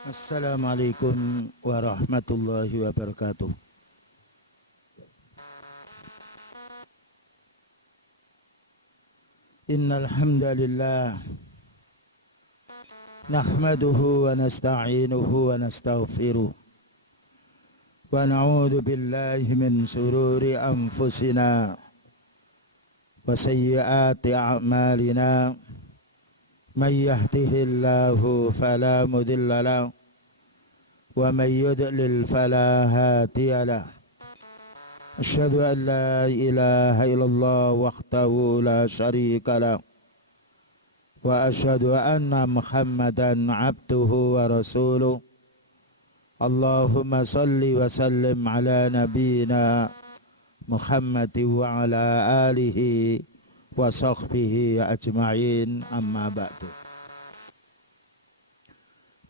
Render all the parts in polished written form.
Assalamualaikum warahmatullahi wabarakatuh. Innal hamdalillah nahmaduhu wa nasta'inuhu wa nastaghfiruh wa na'udzu billahi min shururi anfusina wa sayyiati a'malina. May yahdihillahu fala mudilla lahu wa may yudlil fala hadiya lahu. Asyhadu an la ilaha illallah wahdahu la syarika lahu wa asyhadu anna Muhammadan abduhu wa rasuluh. Allahumma salli wa sallim ala nabiyyina Muhammad wa ala alihi wa sahbihi ajma'in, amma ba'du.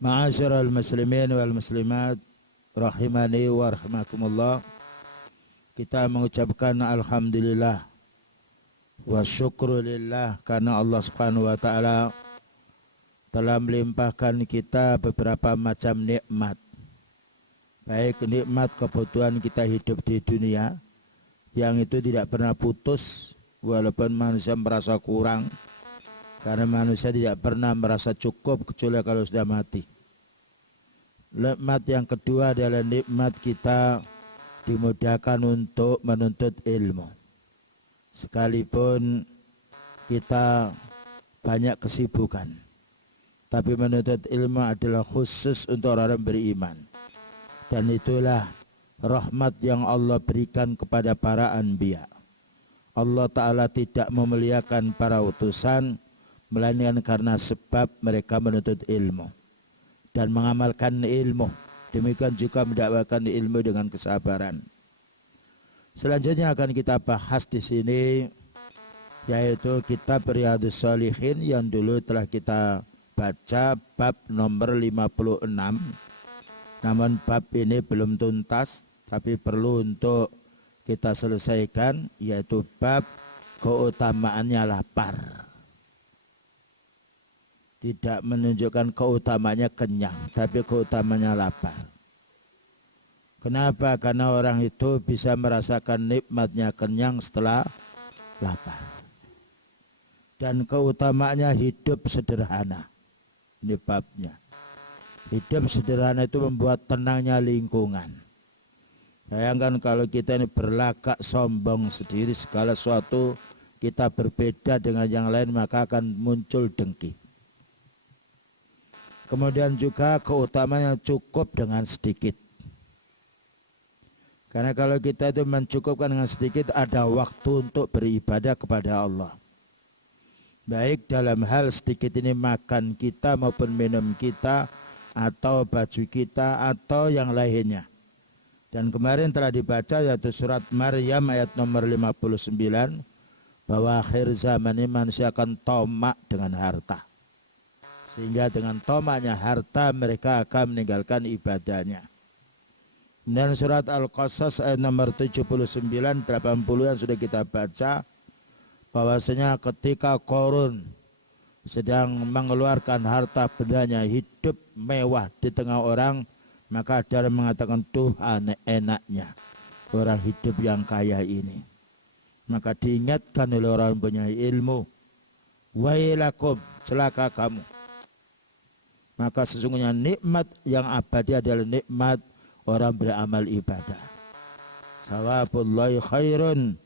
Ma'asyiral muslimin wal muslimat rahimani wa rahimakumullah. Kita mengucapkan alhamdulillah wa syukrulillah karena Allah Subhanahu wa taala telah melimpahkan kita beberapa macam nikmat. Baik nikmat kebutuhan kita hidup di dunia yang itu tidak pernah putus walaupun manusia merasa kurang, karena manusia tidak pernah merasa cukup kecuali kalau sudah mati. Nikmat yang kedua adalah nikmat kita dimudahkan untuk menuntut ilmu. Sekalipun kita banyak kesibukan, tapi menuntut ilmu adalah khusus untuk orang beriman. Dan itulah rahmat yang Allah berikan kepada para anbiya. Allah Ta'ala tidak memuliakan para utusan melainkan karena sebab mereka menuntut ilmu dan mengamalkan ilmu. Demikian juga mendakwakan ilmu dengan kesabaran. Selanjutnya akan kita bahas di sini yaitu kitab Riyadhus Shalihin yang dulu telah kita baca bab nomor 56. Namun bab ini belum tuntas, tapi perlu untuk kita selesaikan, yaitu bab keutamaannya lapar. Tidak menunjukkan keutamaannya kenyang, tapi keutamaannya lapar. Kenapa? Karena orang itu bisa merasakan nikmatnya kenyang setelah lapar. Dan keutamaannya hidup sederhana. Ini babnya. Hidup sederhana itu membuat tenangnya lingkungan. Bayangkan kalau kita ini berlagak sombong sendiri, segala sesuatu kita berbeda dengan yang lain, maka akan muncul dengki. Kemudian juga keutamaannya cukup dengan sedikit. Karena kalau kita itu mencukupkan dengan sedikit, ada waktu untuk beribadah kepada Allah. Baik dalam hal sedikit ini makan kita maupun minum kita, atau baju kita, atau yang lainnya. Dan kemarin telah dibaca yaitu surat Maryam ayat nomor 59 bahwa akhir zaman ini manusia akan tomak dengan harta, sehingga dengan tomaknya harta mereka akan meninggalkan ibadahnya. Dan surat Al-Qasas ayat nomor 79-80 yang sudah kita baca bahwasanya ketika Qarun sedang mengeluarkan harta bendanya, hidup mewah di tengah orang, maka ada yang mengatakan, tuh enaknya orang hidup yang kaya ini. Maka diingatkan oleh orang yang punya ilmu, wailakum, celaka kamu. Maka sesungguhnya nikmat yang abadi adalah nikmat orang beramal ibadah. Sawabullahi khairun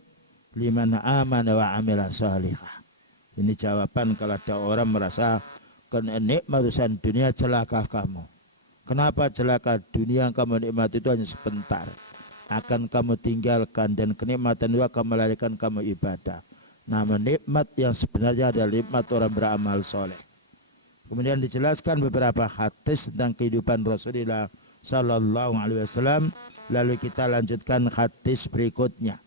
liman amana wa amila salihah. Ini jawaban kalau ada orang merasa kenikmatan urusan dunia, celaka kamu. Kenapa celaka? Dunia yang kamu nikmati itu hanya sebentar, akan kamu tinggalkan, dan kenikmatan itu akan melarikan kamu ibadah. Namun nikmat yang sebenarnya adalah nikmat orang beramal soleh. Kemudian dijelaskan beberapa hadis tentang kehidupan Rasulullah Sallallahu Alaihi Wasallam. Lalu kita lanjutkan hadis berikutnya.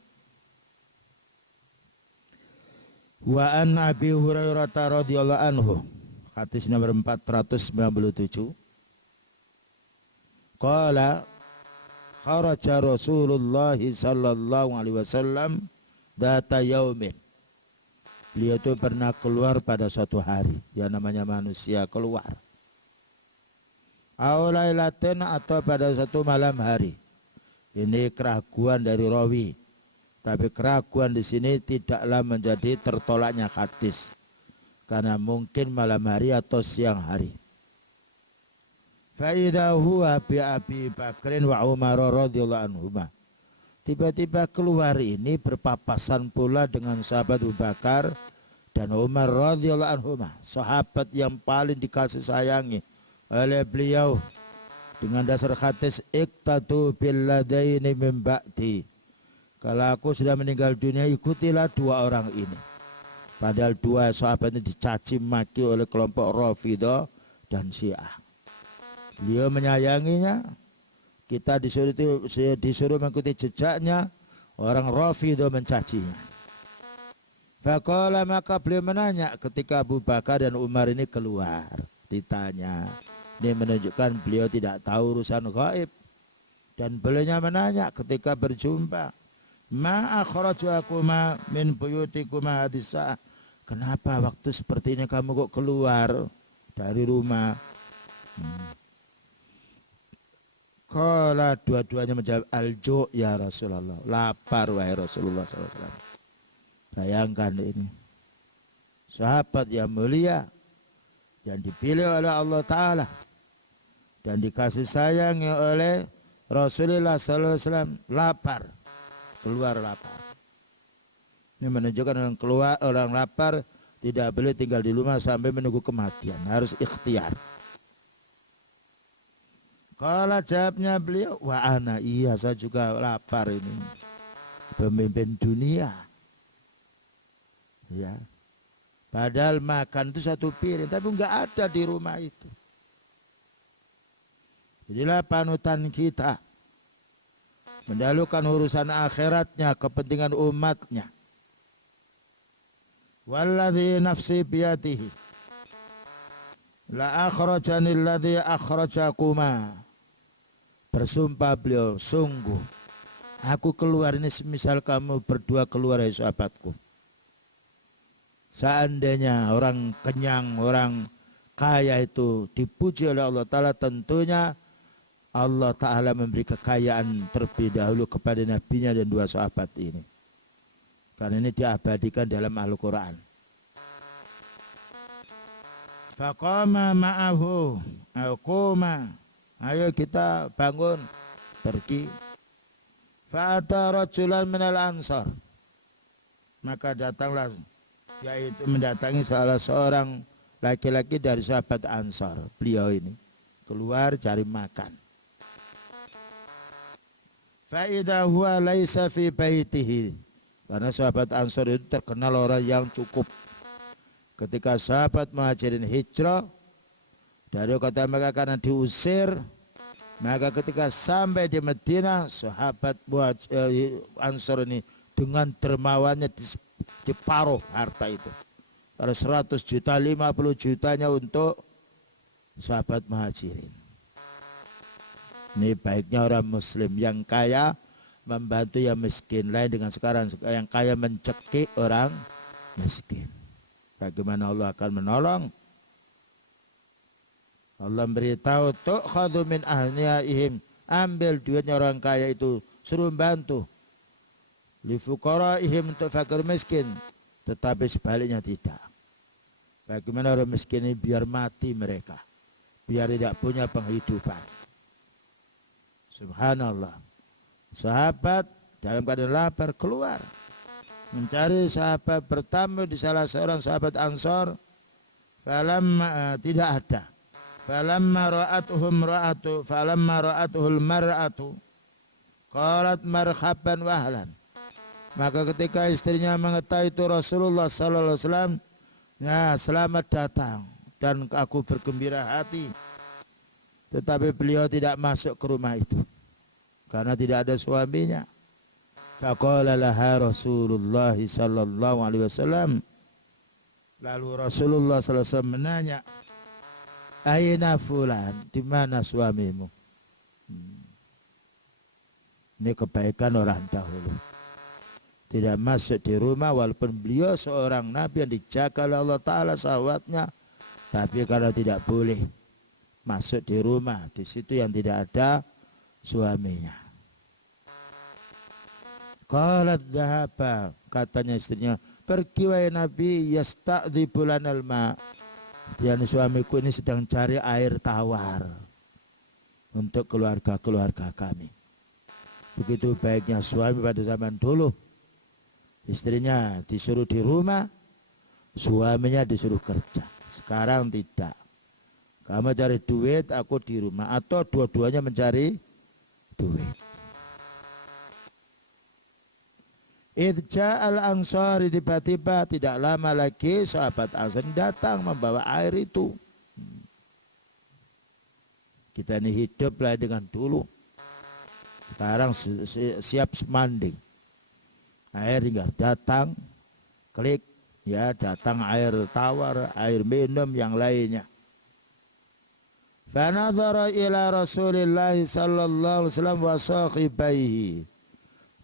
Wa an Abi Hurairah radhiyallahu anhu, hadis nomor 497. Qala kharaja Rasulullah sallallahu alaihi wasallam data yaumin. Beliau itu pernah keluar pada suatu hari, ya namanya manusia keluar. Aulailatin atau pada satu malam hari. Ini keraguan dari rawi. Tapi keraguan di sini tidaklah menjadi tertolaknya hadis. Karena mungkin malam hari atau siang hari. Fa idza huwa bi Abi Bakrin wa Umar radhiyallahu anhuma. Tiba-tiba keluar ini berpapasan pula dengan sahabat Abu Bakar dan Umar radhiyallahu anhuma, sahabat yang paling dikasih sayangi oleh beliau, dengan dasar hadis iqtatu bil ladaini min ba'di. Kalau aku sudah meninggal dunia, ikutilah dua orang ini. Padahal dua sahabat ini dicaci maki oleh kelompok Rafidhah dan Syiah. Beliau menyayanginya. Kita disuruh mengikuti jejaknya. Orang Rafidhah mencacinya. Faqala, maka beliau menanya ketika Abu Bakar dan Umar ini keluar. Ditanya. Ini menunjukkan beliau tidak tahu urusan gaib. Dan beliau menanya ketika berjumpa. Ma akhrajakuma min buyutikuma hadisa. Kenapa waktu seperti ini kamu kok keluar dari rumah? Kala dua-duanya menjawab aljo ya Rasulullah, lapar wahai Rasulullah SAW. Bayangkan ini sahabat yang mulia yang dipilih oleh Allah Ta'ala dan dikasih sayang oleh Rasulullah SAW, lapar, keluar lapar. Ini menunjukkan orang lapar tidak boleh tinggal di rumah sampai menunggu kematian, harus ikhtiar. Kalau jawabnya beliau, wah ana, iya saya juga lapar ini. Pemimpin dunia. Ya. Padahal makan itu satu piring, tapi enggak ada di rumah itu. Jadilah panutan kita. Mendahulukan urusan akhiratnya, kepentingan umatnya. Walladzi nafsi biyadihi. La akhrajani alladzi akhrajakuma. Bersumpah beliau, sungguh aku keluar ini semisal kamu berdua keluar dari sahabatku. Seandainya orang kenyang, orang kaya itu dipuji oleh Allah Ta'ala, tentunya Allah Ta'ala memberi kekayaan terlebih dahulu kepada nabinya dan dua sahabat ini. Karena ini diabadikan dalam Al-Quran. Faqama ma'ahu aquma. Ayo kita bangun, pergi. Fa'ata rajulan minal ansar. Maka datanglah, yaitu mendatangi salah seorang laki-laki dari sahabat Ansar. Beliau ini keluar cari makan. Fa'idha huwa laisa fi baitihi. Karena sahabat Ansar itu terkenal orang yang cukup. Ketika sahabat Muhajirin hijrah dari kota Mekah karena diusir, maka ketika sampai di Madinah, sahabat Ansar ini dengan dermawannya diparuh harta itu. Kalau 100 juta, 50 jutanya untuk sahabat Muhajirin. Ini baiknya orang Muslim yang kaya membantu yang miskin. Lain dengan sekarang yang kaya mencekik orang miskin. Bagaimana Allah akan menolong? Allah beritahu tu'khadhu min ahniyaihim, ambil duitnya orang kaya itu, suruh bantu. Li fuqaraihim, untuk fakir miskin, tetapi sebaliknya tidak. Bagaimana orang miskin ini biar mati mereka, biar tidak punya penghidupan. Subhanallah. Sahabat dalam keadaan lapar keluar mencari sahabat, bertamu di salah seorang sahabat Ansar. Falamma tidak ada. Falamma ra'atuhul mar'atu qalat marhaban wahlan. Maka ketika istrinya mengetahui itu Rasulullah sallallahu alaihi wasallam, ya selamat datang dan aku bergembira hati. Tetapi beliau tidak masuk ke rumah itu karena tidak ada suaminya. Faqala laha Rasulullah sallallahu alaihi wasallam. Lalu Rasulullah sallallahu alaihi wasallam menanya, aina fulan, di mana suamimu? Ini kebaikan orang dahulu. Tidak masuk di rumah walaupun beliau seorang nabi yang dijaga oleh Allah Ta'ala sahabatnya, tapi karena tidak boleh masuk di rumah, di situ yang tidak ada suaminya. Qalat dhahaba, katanya istrinya, pergi wahai Nabi, yasta'dhibu lanal ma. Dan suamiku ini sedang cari air tawar untuk keluarga-keluarga kami. Begitu baiknya suami pada zaman dulu. Istrinya disuruh di rumah, suaminya disuruh kerja. Sekarang tidak. Kamu cari duit, aku di rumah. Atau dua-duanya mencari duit. Idja al-ansari, tiba-tiba tidak lama lagi sahabat Ansar datang membawa air itu. Kita ini hidup lah dengan dulu. Sekarang siap semanding. Air hingga datang, klik, ya datang air tawar, air minum yang lainnya. Fanadhara ila Rasulillah sallallahu alaihi wasallam wa sahibaihi.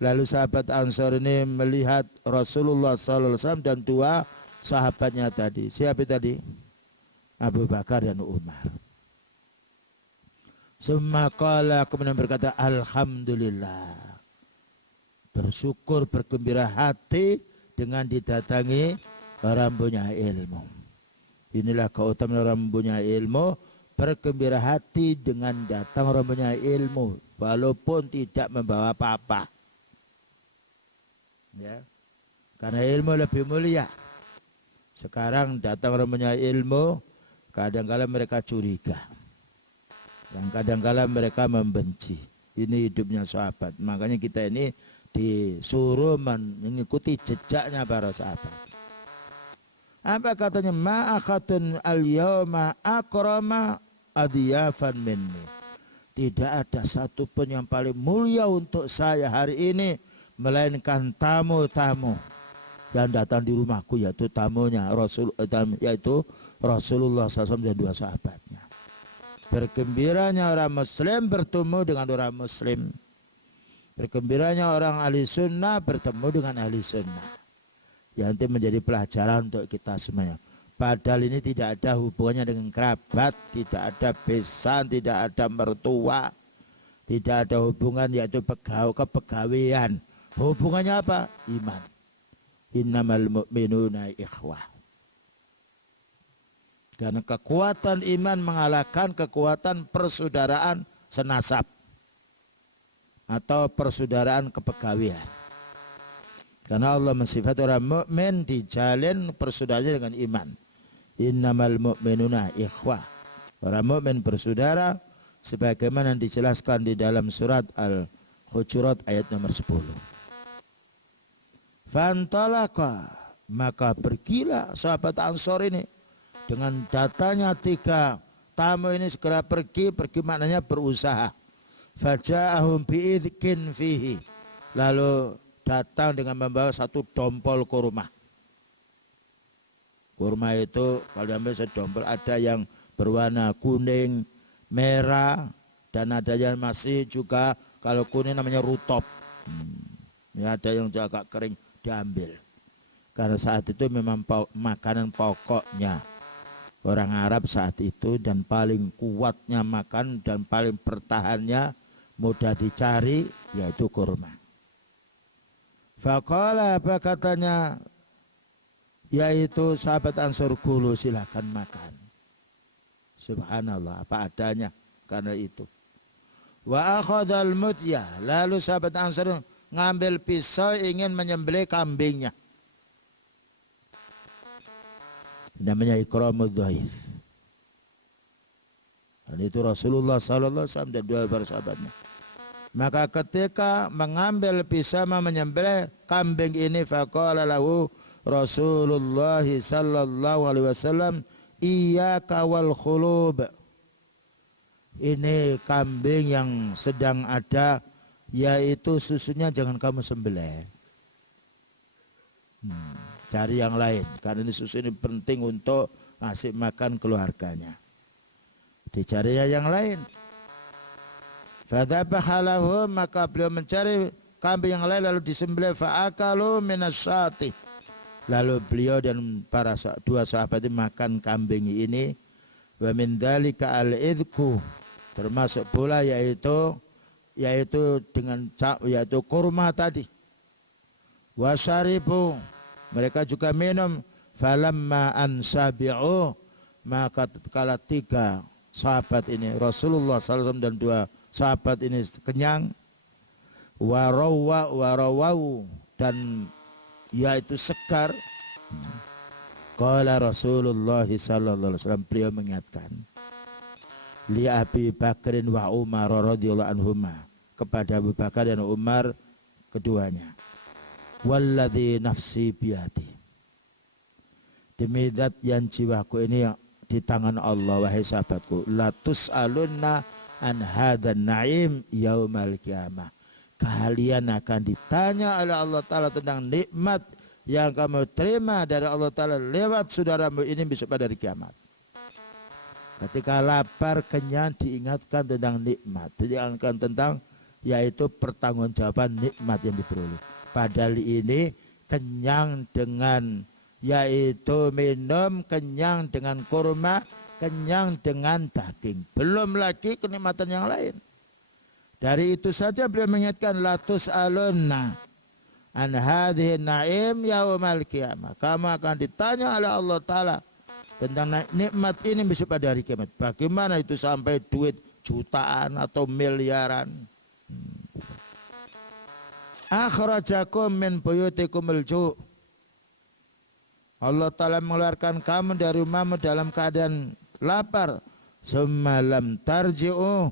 Lalu sahabat Ansar ini melihat Rasulullah sallallahu alaihi wasallam dan dua sahabatnya tadi. Siapa tadi? Abu Bakar dan Umar. Summa qala, kemudian berkata alhamdulillah. Bersyukur, bergembira hati dengan didatangi orang punya ilmu. Inilah keutamaan orang punya ilmu, bergembira hati dengan datang orang punya ilmu walaupun tidak membawa apa-apa. Ya, karena ilmu lebih mulia. Sekarang datang orang punya ilmu, kadang-kala mereka curiga, dan kadang-kala mereka membenci. Ini hidupnya sahabat. Makanya kita ini disuruh mengikuti jejaknya para sahabat. Apa katanya? Ma'akhatun al-yawma akrama adiyafan minni. Tidak ada satupun yang paling mulia untuk saya hari ini melainkan tamu-tamu yang datang di rumahku, yaitu tamunya yaitu Rasulullah SAW dan dua sahabatnya. Bergembiranya orang Muslim bertemu dengan orang Muslim. Bergembiranya orang ahli sunnah bertemu dengan ahli sunnah. Yang itu menjadi pelajaran untuk kita semuanya. Padahal ini tidak ada hubungannya dengan kerabat, tidak ada besan, tidak ada mertua, tidak ada hubungan yaitu kepegawaian. Hubungannya apa? Iman. Innamal mu'minuna ikhwah. Karena kekuatan iman mengalahkan kekuatan persaudaraan senasab atau persaudaraan kepegawaian. Karena Allah mensifat orang mukmin dijalin persaudaraannya dengan iman. Innamal mu'minuna ikhwah. Orang mukmin bersaudara sebagaimana dijelaskan di dalam surat Al-Hujurat ayat nomor 10. Fantalaka, maka pergilah sahabat Ansor ini dengan datanya tiga tamu ini segera pergi maknanya berusaha. Faja'ahum bi'idkin fihi, lalu datang dengan membawa satu dompol kurma. Kurma itu kalau diambil sedompol, ada yang berwarna kuning, merah, dan ada yang masih juga kalau kuning namanya rutop. Ya, ada yang juga agak kering diambil. Karena saat itu memang makanan pokoknya orang Arab saat itu, dan paling kuatnya makan dan paling bertahannya mudah dicari yaitu kurma. Faqala, apa katanya, yaitu sahabat Ansor, kulu, silakan makan. Subhanallah, apa adanya karena itu. Wa akhadhal mudyah, lalu sahabat Ansor ngambil pisau ingin menyembelih kambingnya. Namanya ikramud dhaif. Dan itu Rasulullah sallallahu alaihi wasallam dan dua para sahabatnya. Maka ketika mengambil pisau menyembelih kambing ini, faqala lahu Rasulullah sallallahu alaihi wasallam, iyyaka wal khulub. Ini kambing yang sedang ada, yaitu susunya jangan kamu sembelih. Cari yang lain, karena ini susu ini penting untuk ngasih makan keluarganya. Dicari yang lain. Fadzabahalahu, maka beliau mencari kambing yang lain lalu disembelih. Fa'akalu minasyati, lalu beliau dan para dua sahabat ini makan kambing ini Wa min dzalika al-idku, termasuk pula yaitu dengan yaitu kurma tadi. Wa syaribu, mereka juga minum. Falamma ansabi'u, maka tatkala 3 sahabat ini, Rasulullah SAW dan 2 sahabat ini kenyang, warawau, dan yaitu segar. Qala Rasulullah sallallahu alaihi wasallam, beliau mengingatkan li Abi Bakrin wa Umar radhiyallahu anhuma, kepada Abu Bakar dan Umar keduanya, walladzi nafsi biyadi, demi zat yang jiwaku ini di tangan Allah, wahai sahabatku, la tus'alunna an hadzal na'im yaumal qiyamah, kalian akan ditanya oleh Allah Ta'ala tentang nikmat yang kamu terima dari Allah Ta'ala lewat saudaramu ini besok pada hari kiamat. Ketika lapar kenyang diingatkan tentang nikmat, diingatkan tentang yaitu pertanggungjawaban nikmat yang diperoleh. Padahal ini kenyang dengan yaitu minum, kenyang dengan kurma, kenyang dengan daging, belum lagi kenikmatan yang lain. Dari itu saja beliau mengingatkan la tus'alunna an hadhihi na'im yaumal qiyamah, kamu akan ditanya oleh Allah Ta'ala tentang nikmat ini besok pada hari kiamat. Bagaimana itu sampai duit jutaan atau miliaran. Akhrajakum min buyutikumul ju', Allah Ta'ala mengeluarkan kamu dari rumahmu dalam keadaan lapar. Summa lam tarji'u,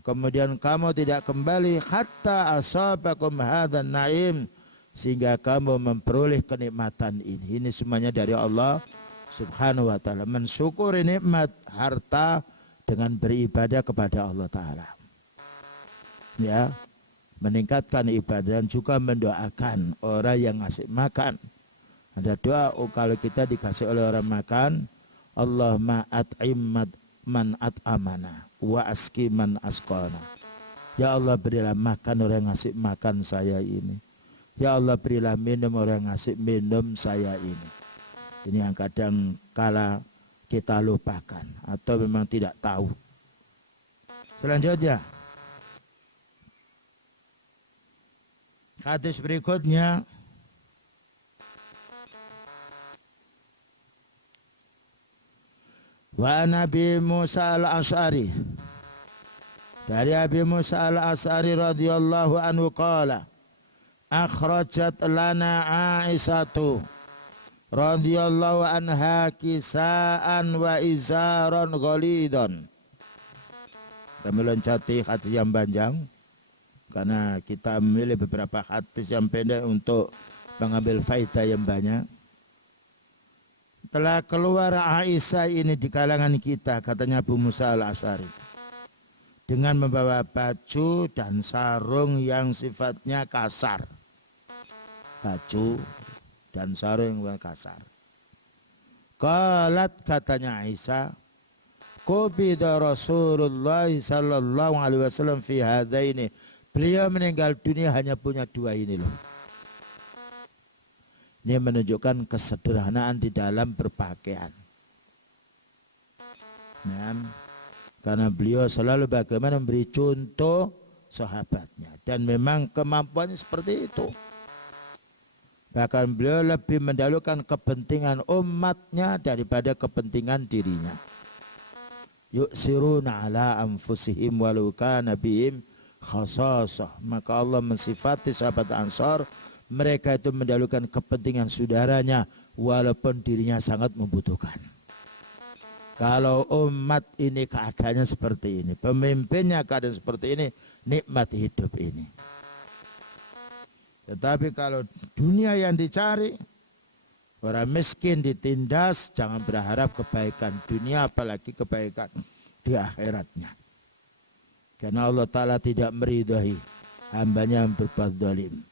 kemudian kamu tidak kembali, hatta asabakum hadzal na'im, sehingga kamu memperoleh kenikmatan ini. Ini semuanya dari Allah Subhanahu wa Ta'ala. Mensyukuri nikmat harta dengan beribadah kepada Allah Ta'ala, ya, meningkatkan ibadah dan juga mendoakan orang yang ngasih makan. Ada doa kalau kita dikasih oleh orang makan, Allahumma at'im man at'amana wa aski man asqana. Ya Allah, berilah makan orang yang ngasih makan saya ini. Ya Allah, berilah minum orang yang ngasih minum saya ini. Ini yang kadang kala kita lupakan atau memang tidak tahu. Selanjutnya, hadis berikutnya, wa Nabi Musa al-Asy'ari, dari Abi Musa al-Asy'ari radhiyallahu anhu qala, akhrajat lana Aisyatu radhiyallahu anha kisaan wa izaron ghalidon. Kami loncati hadis yang panjang karena kita memilih beberapa hadis yang pendek untuk mengambil faedah yang banyak. Telah keluar Aisyah ini di kalangan kita, katanya Abu Musa al-Asy'ari, dengan membawa baju dan sarung yang sifatnya kasar. Baju dan sarung yang kasar. Qalat, katanya Aisyah, qubida Rasulullah sallallahu alaihi wasallam fi hadaini, beliau meninggal dunia hanya punya 2 ini loh. Ini menunjukkan kesederhanaan di dalam berpakaian. Nah, karena beliau selalu bagaimana memberi contoh sahabatnya, dan memang kemampuannya seperti itu. Bahkan beliau lebih mendahulukan kepentingan umatnya daripada kepentingan dirinya. Yu'siruna ala anfusihim walau kana bihim khasasah. Maka Allah mensifati sahabat Ansar, mereka itu mendahulukan kepentingan saudaranya walaupun dirinya sangat membutuhkan. Kalau umat ini keadaannya seperti ini, pemimpinnya keadaan seperti ini, nikmat hidup ini. Tetapi kalau dunia yang dicari, orang miskin ditindas, jangan berharap kebaikan dunia apalagi kebaikan di akhiratnya. Karena Allah Ta'ala tidak meridhai hambanya yang berbuat zalim.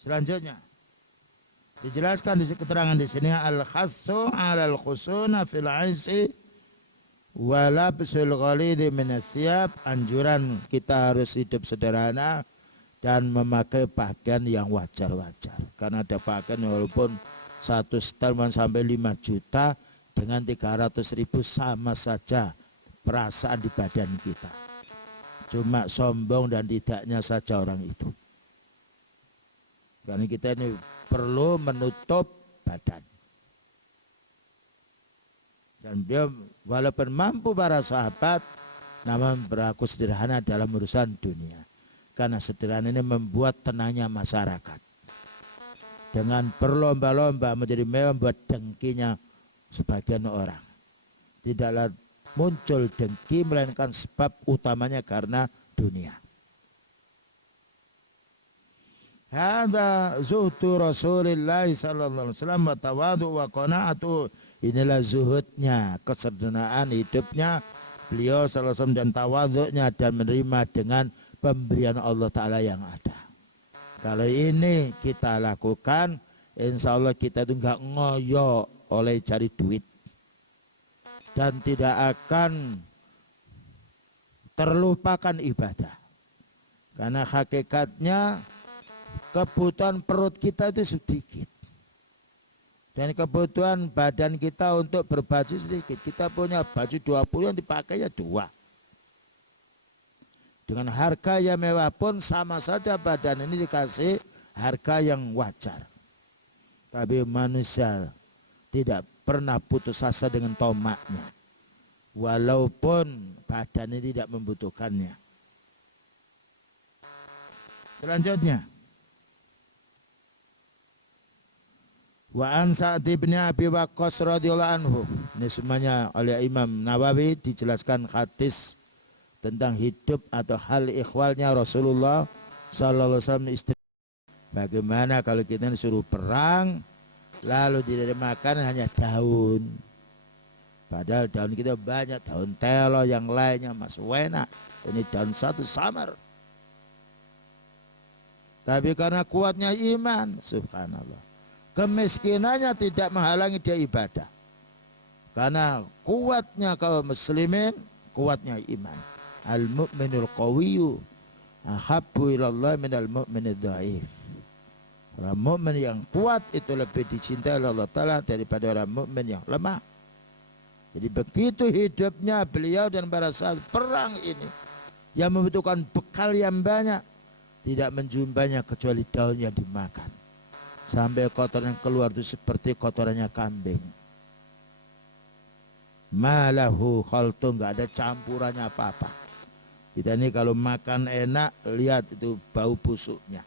Selanjutnya dijelaskan di keterangan di sini, al-khassu 'alal khusuna fil 'aisi wa labsul ghalidhi min asyab, anjuran kita harus hidup sederhana dan memakai pakaian yang wajar-wajar. Karena ada pakaian walaupun 1 setel sampai 5 juta dengan 300.000 sama saja perasaan di badan kita. Cuma sombong dan tidaknya saja orang itu. Karena kita ini perlu menutup badan. Dan beliau walaupun mampu para sahabat, namun berlaku sederhana dalam urusan dunia. Karena sederhana ini membuat tenangnya masyarakat. Dengan berlomba-lomba menjadi mewah, membuat dengkinya sebagian orang. Tidaklah muncul dengki melainkan sebab utamanya karena dunia. Hadza zuhdu Rasulullah sallallahu alaihi wasallam wa tawadhu wa qanaatu. Inilah zuhudnya, kesederhanaan hidupnya beliau sallallahu alaihi wasallam dan tawadhunya dan menerima dengan pemberian Allah Ta'ala yang ada. Kalau ini kita lakukan, insya Allah kita itu enggak ngoyo oleh cari duit dan tidak akan terlupakan ibadah. Karena hakikatnya kebutuhan perut kita itu sedikit dan kebutuhan badan kita untuk berbaju sedikit. Kita punya baju 20 yang dipakai ya 2. Dengan harga yang mewah pun sama saja badan ini dikasih harga yang wajar. Tapi manusia tidak pernah putus asa dengan tomaknya, walaupun badan ini tidak membutuhkannya. Selanjutnya, wa an Sa'd bin Abi Waqqas radhiyallahu anhu. Ini semuanya oleh Imam Nawawi dijelaskan hadis tentang hidup atau hal ikhwalnya Rasulullah sallallahu alaihi wasallam istri. Bagaimana kalau kita disuruh perang lalu tidak makan hanya daun, padahal daun kita banyak, daun telo yang lainnya masih enak, ini daun satu samar. Tapi karena kuatnya iman, subhanallah, kemiskinannya tidak menghalangi dia ibadah. Karena kuatnya kaum muslimin, kuatnya iman. Al-mu'minul qawiyyu ahabbu ilallah minal mu'minid dhaif. Orang mukmin yang kuat itu lebih dicintai oleh Allah Ta'ala daripada orang mukmin yang lemah. Jadi begitu hidupnya beliau dan para sahabat perang ini yang membutuhkan bekal yang banyak, tidak menjumpainya kecuali daun yang dimakan. Sampai kotoran yang keluar itu seperti kotorannya kambing. Malahu khaltun, enggak ada campurannya apa-apa. Kita ini kalau makan enak, lihat itu bau busuknya.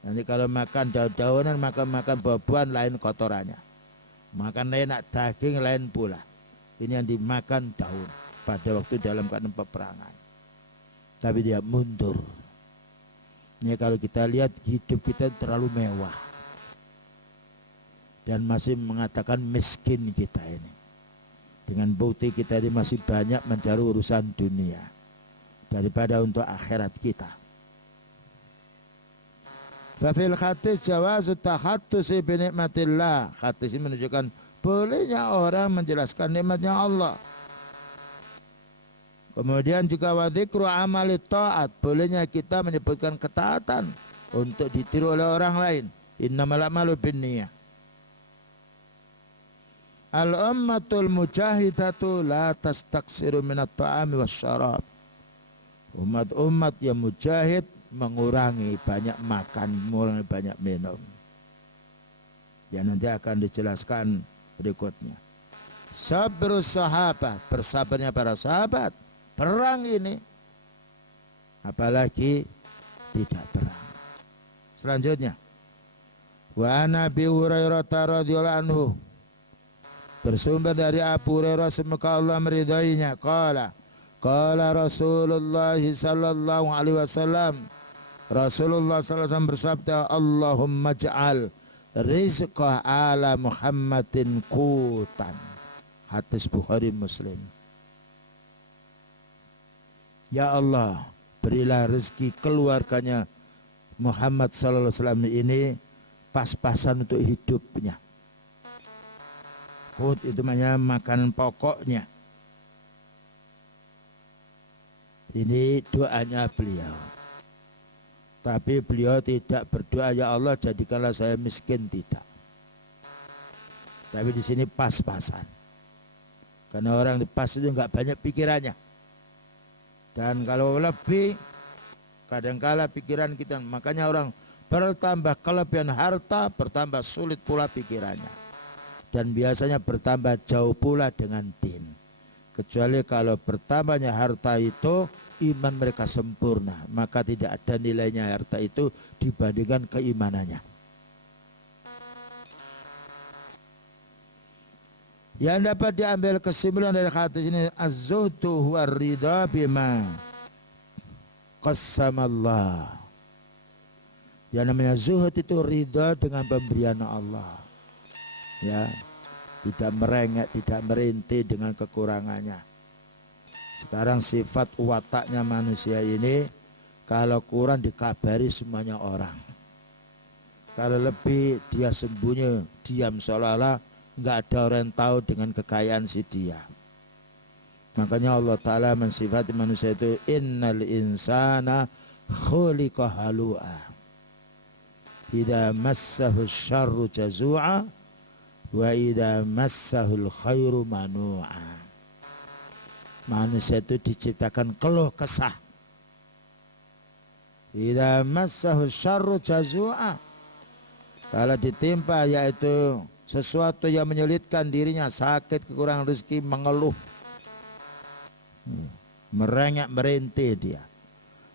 Nanti kalau makan daun-daunan, makan buah-buahan lain kotorannya. Makan enak daging lain pula. Ini yang dimakan daun pada waktu dalam keadaan peperangan. Tapi dia mundur. Ini kalau kita lihat hidup kita terlalu mewah. Dan masih mengatakan miskin kita ini. Dengan bukti kita ini masih banyak mencari urusan dunia daripada untuk akhirat kita. Fafil hadis jawazu tahattusi bi nikmatillah. Hadis ini menunjukkan bolehnya orang menjelaskan nikmatnya Allah. Kemudian juga wa dzikru amali taat, bolehnya kita menyebutkan ketaatan untuk ditiru oleh orang lain. Innamal a'malu binniyah. Al-ummatul mujahidatu la tastaksiru minat ta'ami wasyarab. Umat-umat yang mujahid mengurangi banyak makan, mengurangi banyak minum. Yang nanti akan dijelaskan berikutnya. Sabrus sahabat, bersabarnya para sahabat. Perang ini, apalagi tidak perang. Selanjutnya, wa Nabi Hurairah radhiyallahu anhu, bersumber dari Abu Hurairah semoga Allah meridainya, qala Rasulullah sallallahu alaihi wasallam, Rasulullah sallallahu alaihi wasallam bersabda, Allahumma ja'al rizqa ala Muhammadin qutan. Hadis Bukhari Muslim. Ya Allah, berilah rezeki keluarganya Muhammad sallallahu alaihi wasallam ini pas-pasan untuk hidupnya. Qut itu namanya makanan pokoknya. Ini doanya beliau. Tapi beliau tidak berdoa, ya Allah jadikanlah saya miskin, tidak. Tapi di sini pas-pasan. Karena orang di pas itu nggak banyak pikirannya. Dan kalau lebih, kadangkala pikiran kita, makanya orang bertambah kelebihan harta, bertambah sulit pula pikirannya. Dan biasanya bertambah jauh pula dengan din. Kecuali kalau bertambahnya harta itu iman mereka sempurna, maka tidak ada nilainya harta itu dibandingkan keimanannya. Yang dapat diambil kesimpulan dari hadis ini, az-zuhdu huwa ridha bima qassamallah. Yang namanya zuhud itu ridha dengan pemberian Allah. Ya, tidak merengek, tidak merintih dengan kekurangannya. Sekarang sifat wataknya manusia ini, kalau kurang dikabari semuanya orang. Kalau lebih dia sembunyi, diam, seolah-olah nggak ada orang yang tahu dengan kekayaan si dia. Makanya Allah Ta'ala mensifati manusia itu, innal insana khuliqa halu'a idza massahu syarru jazu'a wa idza massahul khairu manu'a. Manusia itu diciptakan keluh kesah. Idza massahu syarru jazu'a, kalau ditimpa yaitu sesuatu yang menyulitkan dirinya, sakit, kekurangan rezeki, mengeluh, merengek merintih dia.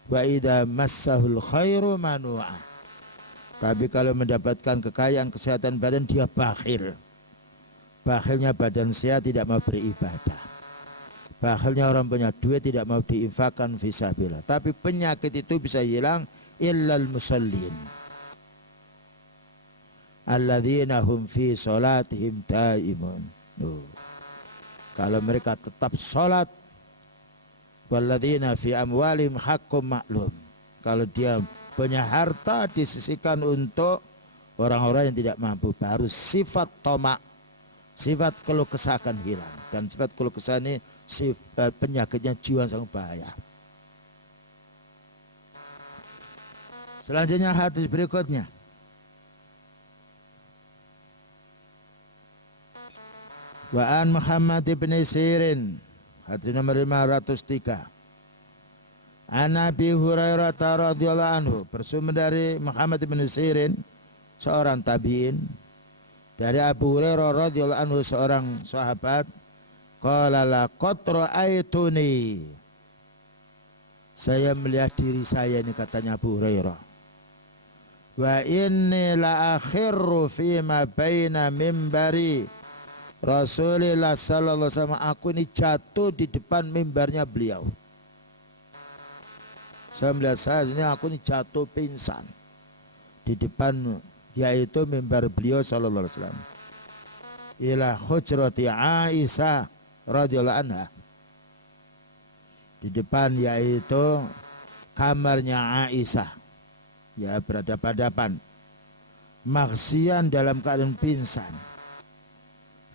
Wa idza massahul khairu manu'a, tapi kalau mendapatkan kekayaan, kesehatan badan, dia bakhil. Bakhilnya badan sehat, tidak mau beribadah. Bakhilnya orang punya duit, tidak mau diinfakkan fisabilillah. Tapi penyakit itu bisa hilang illal musallin alladzina hum fi sholatihim daimun. Kalau mereka tetap sholat, walladzina fi amwalihim haqqum ma'lum. Kalau dia punya harta disisikan untuk orang-orang yang tidak mampu, baru sifat tomak, sifat keluh kesah akan hilang. Dan sifat keluh kesah ini penyakitnya jiwa sangat bahaya. Selanjutnya hadis berikutnya. Wa an Muhammad ibn Sirin, hadis nomor 503. An Abi Hurairah radhiyallahu anhu, bersumber dari Muhammad ibn Sirin, seorang tabi'in, dari Abu Hurairah radhiyallahu anhu, seorang sahabat, qala laqad ra'aituni, saya melihat diri saya ini, katanya Abu Hurairah, wa inni la akhirru fima baina mimbari Rasulullah sallallahu alaihi wasallam, aku ini jatuh di depan mimbarnya beliau. Saya melihat saya ini, aku ini jatuh pingsan di depan, yaitu mimbar beliau sallallahu alaihi wasallam, ila hujrati Aisyah radhiyallahu anha, di depan yaitu kamarnya Aisyah, ya, berhadapan-hadapan, maghsiyan, dalam keadaan pingsan.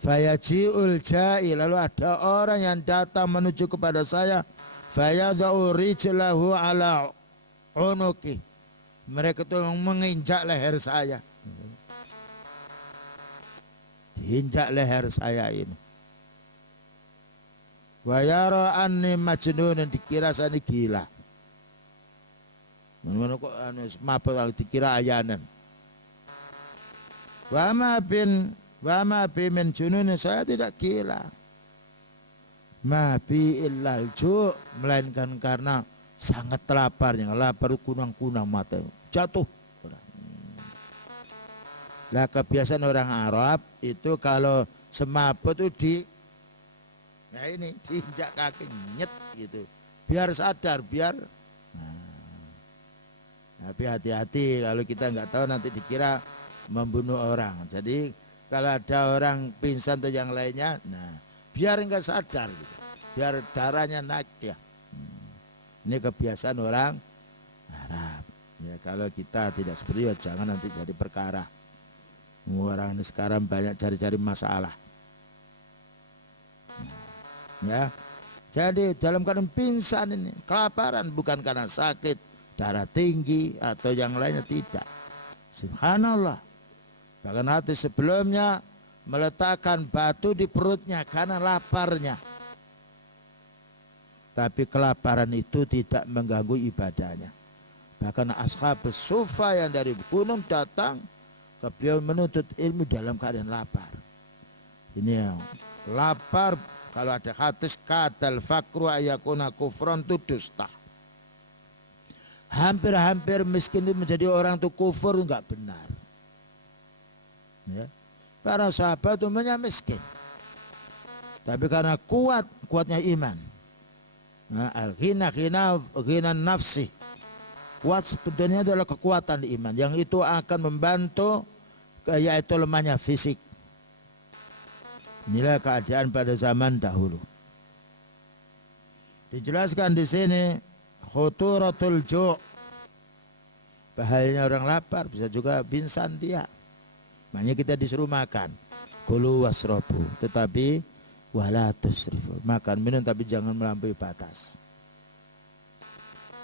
Fayaji'ul ja'i, lalu ada orang yang datang menuju kepada saya, fayadau rijlahu ala unuki, mereka itu menginjak leher saya, diinjak leher saya ini. Wa yara anni majnun, dikira saya ini gila. Mana kok mabuk, dikira ayanan. Wa ma bi min junun, saya tidak gila. Ma bi illal ju', melainkan karena sangat laparnya, lapar kunang-kunang mata, jatuh. Lah kebiasaan orang Arab itu kalau semaput itu diinjak kaki, nyet gitu, biar sadar, biar. Tapi hati-hati, kalau kita nggak tahu nanti dikira membunuh orang. Jadi kalau ada orang pingsan atau yang lainnya, biar nggak sadar gitu, biar darahnya naik ya. Ini kebiasaan orang Arab. Ya, kalau kita tidak seperti itu, jangan nanti jadi perkara. Orang ini sekarang banyak cari-cari masalah. Ya, jadi dalam keadaan pingsan ini, kelaparan, bukan karena sakit, darah tinggi atau yang lainnya, tidak. Subhanallah. Bahkan hati sebelumnya meletakkan batu di perutnya karena laparnya. Tapi kelaparan itu tidak mengganggu ibadahnya. Bahkan ashab sufa yang dari gunung datang ke beliau menuntut ilmu dalam keadaan lapar. Ini yang lapar, kalau ada hadis katal fakru ayakuna kufron itu dusta. Hampir-hampir miskin itu menjadi orang itu kufur, enggak benar. Ya. Para sahabat umumnya miskin, tapi karena kuatnya iman. Nah, al-ghina nafsi. Kuat sebenarnya adalah kekuatan iman yang itu akan membantu yaitu lemahnya fisik. Inilah keadaan pada zaman dahulu. Dijelaskan di sini khuturatul ju', bahayanya orang lapar, bisa juga pingsan dia. Makanya kita disuruh makan. Kulu wasrobu, tetapi wala tusrifu. Makan minum tapi jangan melampaui batas.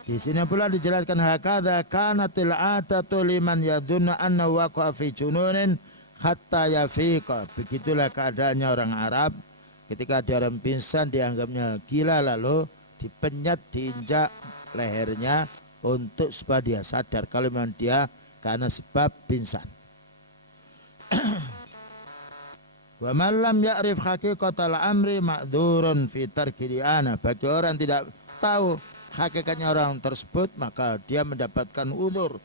Di sini pula dijelaskan hakadha kanatil atatu liman yadunna anna waqa'a fi jununin hatta yafiqa. Begitulah keadaannya orang Arab ketika ada orang pingsan dianggapnya gila, lalu dipenyat, diinjak lehernya untuk supaya dia sadar kalau memang dia karena sebab pingsan. Wa man lam ya'rif haqiqatal amri ma'dzurun fi tarki di'ana. Bagi orang tidak tahu hakikatnya orang tersebut, maka dia mendapatkan uzur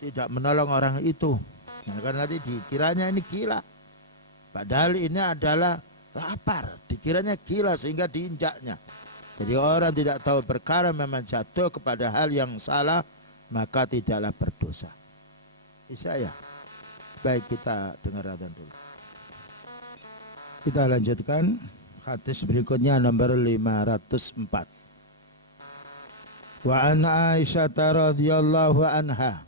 tidak menolong orang itu. Nah, karena nanti dikiranya ini gila, padahal ini adalah lapar, dikiranya gila sehingga diinjaknya. Jadi orang tidak tahu perkara memang jatuh kepada hal yang salah, maka tidaklah berdosa. Bisa ya? Baik, kita dengar adzan dulu. Kita lanjutkan hadis berikutnya nomor 504. Wa an Aisyah radhiyallahu anha,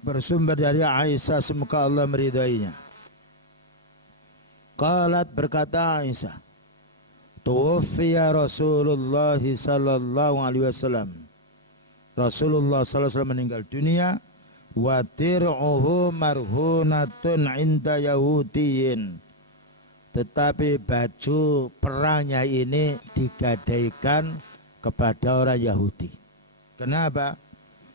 bersumber dari Aisyah semoga Allah meridainya. Qalat, berkata Aisyah, tuwfiya Rasulullah sallallahu alaihi wasallam. Rasulullah sallallahu alaihi wasallam meninggal dunia. Wa tir'uhu marhunatun inda yahudiyin. Tetapi baju perangnya ini digadaikan kepada orang Yahudi. Kenapa?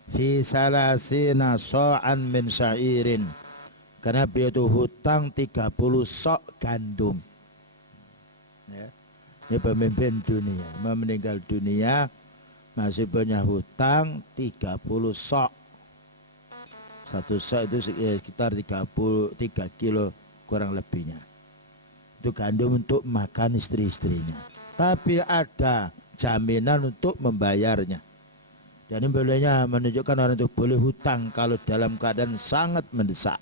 Fi salasina so'an min syairin. Karena beliau itu hutang 30 sok gandum. Ya. Ini pemimpin dunia, meninggal dunia masih punya hutang 30 sok. Satu sok itu sekitar 3 kilo kurang lebihnya. Itu gandum untuk makan istri-istrinya. Tapi ada jaminan untuk membayarnya. Dan ini bolehnya menunjukkan orang itu boleh hutang kalau dalam keadaan sangat mendesak.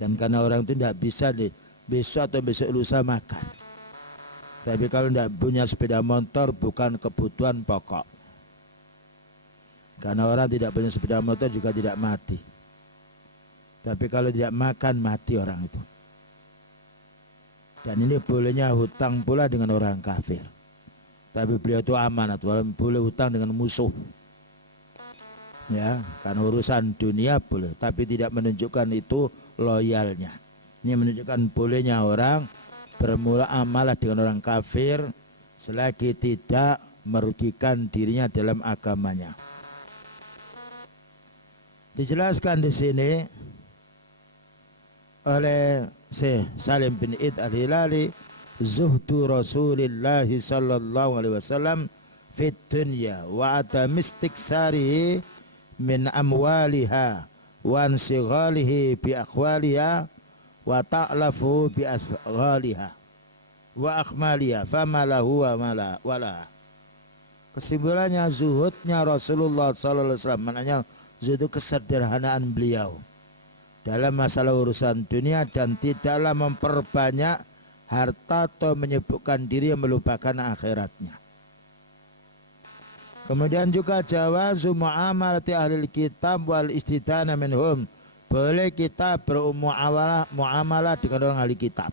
Dan karena orang itu tidak bisa besok atau besok lusa makan. Tapi kalau tidak punya sepeda motor bukan kebutuhan pokok. Karena orang tidak punya sepeda motor juga tidak mati. Tapi kalau tidak makan mati orang itu. Dan ini bolehnya hutang pula dengan orang kafir. Tapi beliau itu amanat, walaupun boleh hutang dengan musuh. Ya, karena urusan dunia boleh, tapi tidak menunjukkan itu loyalnya. Ini menunjukkan bolehnya orang bermula amalah dengan orang kafir selagi tidak merugikan dirinya dalam agamanya. Dijelaskan di sini oleh Syekh Salim bin Id al-Hilali, zuhdu Rasulullah sallallahu alaihi wasallam fit dunya wa adam istiksarihi min amwaliha wa ansighalihi bi akhwaliha wa ta'lafu bi asghaliha wa akhmaliha fama lahu wa wala. Kesimpulannya zuhudnya Rasulullah sallallahu alaihi wasallam, maknanya itu kesederhanaan beliau dalam masalah urusan dunia dan tidaklah memperbanyak harta atau menyibukkan diri yang melupakan akhiratnya. Kemudian juga jawazu muamalati ahli kitab wal istidana minhum. Boleh kita bermuamalah dengan orang ahli kitab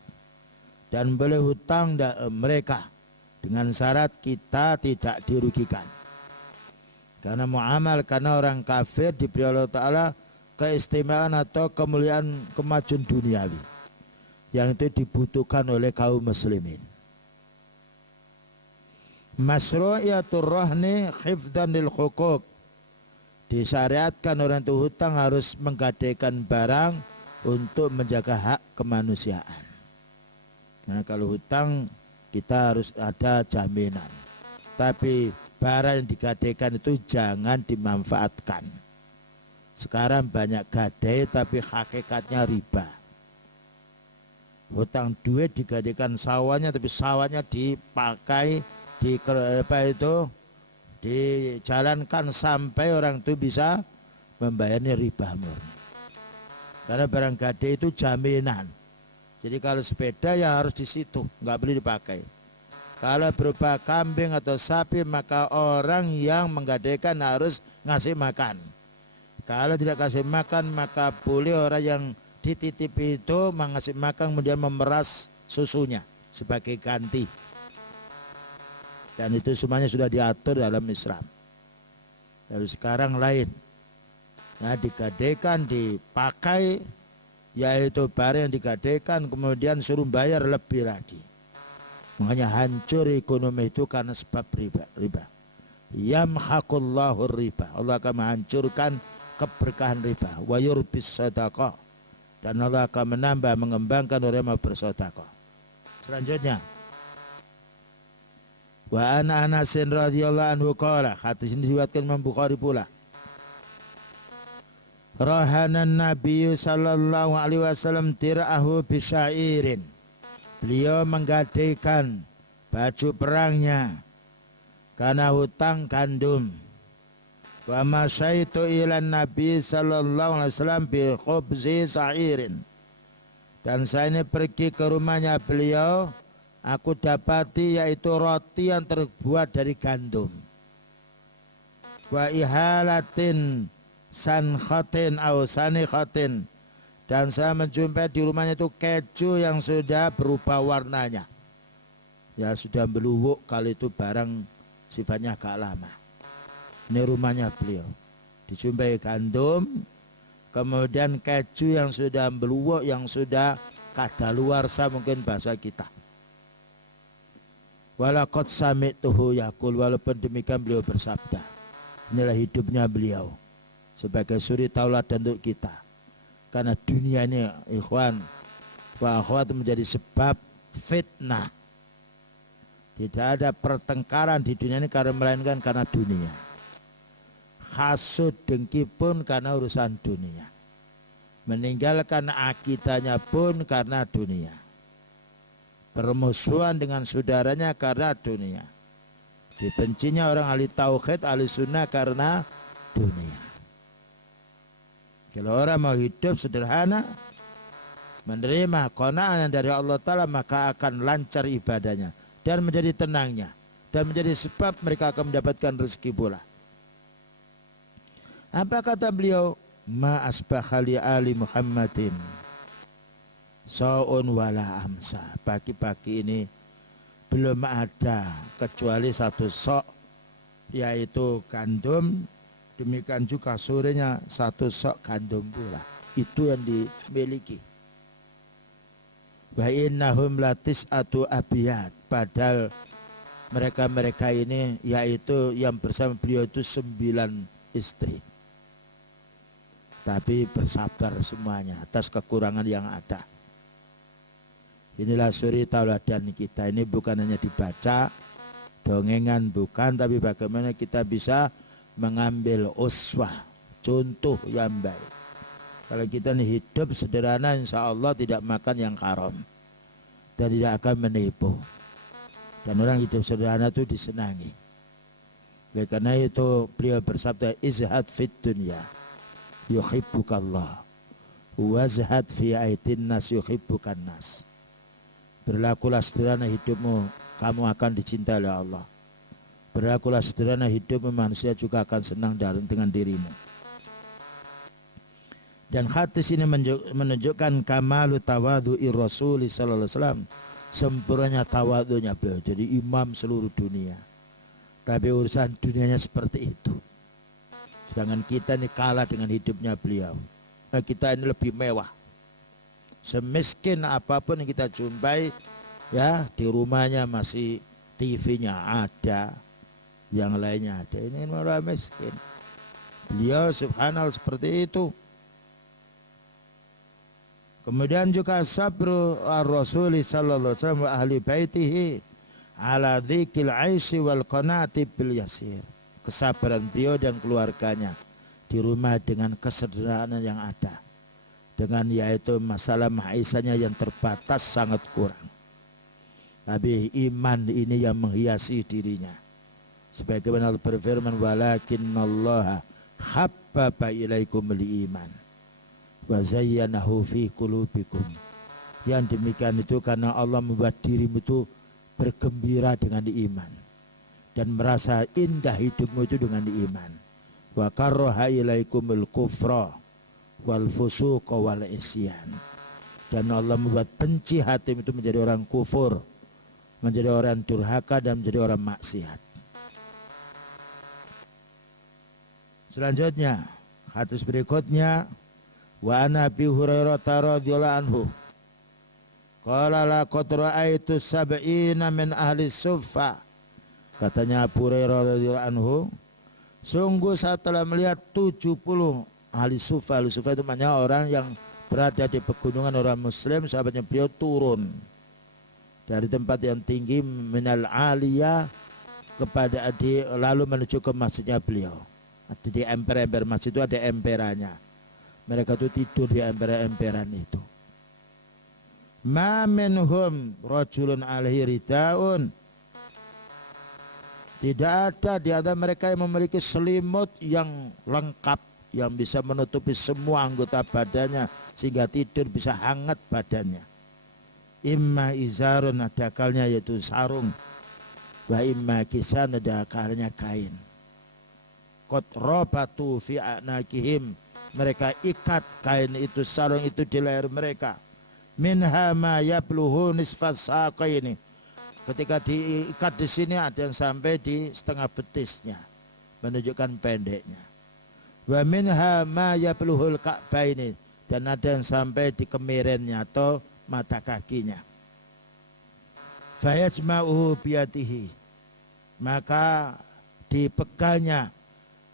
dan boleh hutang mereka dengan syarat kita tidak dirugikan. Karena muamal, karena orang kafir diberi Allah Ta'ala keistimewaan atau kemuliaan kemajuan duniawi yang itu dibutuhkan oleh kaum muslimin. Masyru'iyatur rahni khifdan lil huquq, disyariatkan orang itu hutang harus menggadaikan barang untuk menjaga hak kemanusiaan. Karena kalau hutang kita harus ada jaminan, tapi barang yang digadaikan itu jangan dimanfaatkan. Sekarang banyak gadai tapi hakikatnya riba. Hutang duit digadaikan sawahnya tapi sawahnya dipakai dijalankan sampai orang itu bisa membayarnya riba murni. Karena barang gadai itu jaminan. Jadi kalau sepeda ya harus di situ, nggak boleh dipakai. Kalau berupa kambing atau sapi maka orang yang menggadaikan harus ngasih makan. Kalau tidak kasih makan maka boleh orang yang dititipi itu mengasih makan kemudian memeras susunya sebagai ganti. Dan itu semuanya sudah diatur dalam Islam. Lalu sekarang lain. Nah, digadaikan, dipakai, yaitu barang yang digadaikan kemudian suruh bayar lebih lagi. Makanya hancur ekonomi itu karena sebab riba. Yamhaqullahu riba. Allah akan menghancurkan keberkahan riba. Wa yurbis sadaqah. Dan Allah akan menambah, mengembangkan orang yang mau bersedekah. Selanjutnya, wa ana Anasin radhiyallahu anhu qala, hadis ini diriwayatkan Imam Bukhari pula. Rahanan Nabi sallallahu alaihi wasallam dira'ahu bisyairin. Beliau menggadaikan baju perangnya karena hutang gandum. Wa masyaitu ilan Nabi sallallahu alaihi wasallam bi khubzi sa'irin. Dan saya ini pergi ke rumahnya beliau, aku dapati yaitu roti yang terbuat dari gandum. Wa ihalatin sankhatin au sanikhatin, dan saya menjumpai di rumahnya itu keju yang sudah berubah warnanya. Ya sudah meluwuk, kali itu barang sifatnya agak lama. Ini rumahnya beliau, dijumpai gandum, kemudian keju yang sudah meluwuk, yang sudah kadaluarsa mungkin bahasa kita. Walaqad sami'tuhu yaqul, walaupun demikian beliau bersabda. Inilah hidupnya beliau sebagai suri tauladan untuk kita. Karena dunia ini ikhwan wa akhwat menjadi sebab fitnah. Tidak ada pertengkaran di dunia ini karena melainkan karena dunia. Hasud dengki pun karena urusan dunia. Meninggalkan akidahnya pun karena dunia. Permusuhan dengan saudaranya karena dunia. Dibencinya orang ahli tauhid, ahli sunnah karena dunia. Kalau orang mau hidup sederhana, menerima qanaah dari Allah Ta'ala, maka akan lancar ibadahnya dan menjadi tenangnya, dan menjadi sebab mereka akan mendapatkan rezeki pula. Apa kata beliau? Ma asbahali ali Muhammadin sa'un wala amsa. Pagi-pagi ini belum ada kecuali satu sok, yaitu gandum. Demikian juga sorenya satu sok gandum pula. Itu yang dimiliki. Wa innahum latis'atu abiyat. Padahal mereka-mereka ini, yaitu yang bersama beliau itu 9 istri. Tapi bersabar semuanya atas kekurangan yang ada. Inilah suri tauladan kita. Ini bukan hanya dibaca dongengan, bukan, tapi bagaimana kita bisa mengambil uswah, contoh yang baik. Kalau kita ini hidup sederhana, insya Allah tidak makan yang haram dan tidak akan menipu. Dan orang hidup sederhana itu disenangi. Oleh karena itu beliau bersabda, izhad fit dunya yuhibbukallah wazhad fi aitin nas yuhibbukan nas. Berlakulah sederhana hidupmu, kamu akan dicintai oleh Allah. Berlakulah sederhana hidupmu, manusia juga akan senang dengan dirimu. Dan hadis ini menunjukkan kamalu tawadhu'i Rasul sallallahu alaihi wasallam, sempurnanya tawadhunya beliau, jadi imam seluruh dunia. Tapi urusan dunianya seperti itu. Sedangkan kita ini kalah dengan hidupnya beliau. kita ini lebih mewah. Semiskin apapun yang kita jumpai, ya di rumahnya masih TV-nya ada, yang lainnya ada. Ini orang miskin. Beliau subhanallah seperti itu. Kemudian juga sabru ar-Rasul sallallahu alaihi wasallam wa ahli baitihi ala dzikil aisy wal qanaati bil yasir. Kesabaran beliau dan keluarganya di rumah dengan kesederhanaan yang ada, dengan yaitu masalah maisanya yang terbatas sangat kurang, tapi iman ini yang menghiasi dirinya. Sebagaimana Allah berfirman, walakinnallaha habbaba ilaikumul iman wa zayyanahu fi qulubikum. Yang demikian itu karena Allah membuat dirimu itu bergembira dengan iman dan merasa indah hidupmu itu dengan iman. Wa karraha ilaikumul kufra wal fusuqa wal isyan. Dan Allah membuat benci hati itu menjadi orang kufur, menjadi orang durhaka dan menjadi orang maksiat. Selanjutnya hadis berikutnya, wa ana Abi Hurairah radhiyallahu anhu qala laqad ra'aitu sab'ina min ahli suffa. Katanya Abu Hurairah radhiyallahu anhu, sungguh saya telah melihat 70 ahli sufa. Ahli sufa itu maknanya orang yang berada di pegunungan orang muslim. Sahabatnya beliau turun dari tempat yang tinggi minal aliyah kepada lalu menuju ke masjidnya beliau. Di emper-emper masjid itu ada emperannya. Mereka itu tidur di emper-emperan itu. Ma minhum rajulun alaihi ridaun. Tidak ada di antara mereka yang memiliki selimut yang lengkap, yang bisa menutupi semua anggota badannya sehingga tidur bisa hangat badannya. Imma izarun, ada akalnya yaitu sarung, wa imma kisan, ada akalnya kain. Qad rabatu fi anakihim, mereka ikat kain itu, sarung itu di leher mereka. Minha ma yabluhu nisfas saqaini, ketika diikat di sini ada yang sampai di setengah betisnya, menunjukkan pendeknya. Wa minha ma yabluhul ka'baini, dan ada yang sampai di kemirennya atau mata kakinya. Fayajma'uhu biyadihi, maka dipegangnya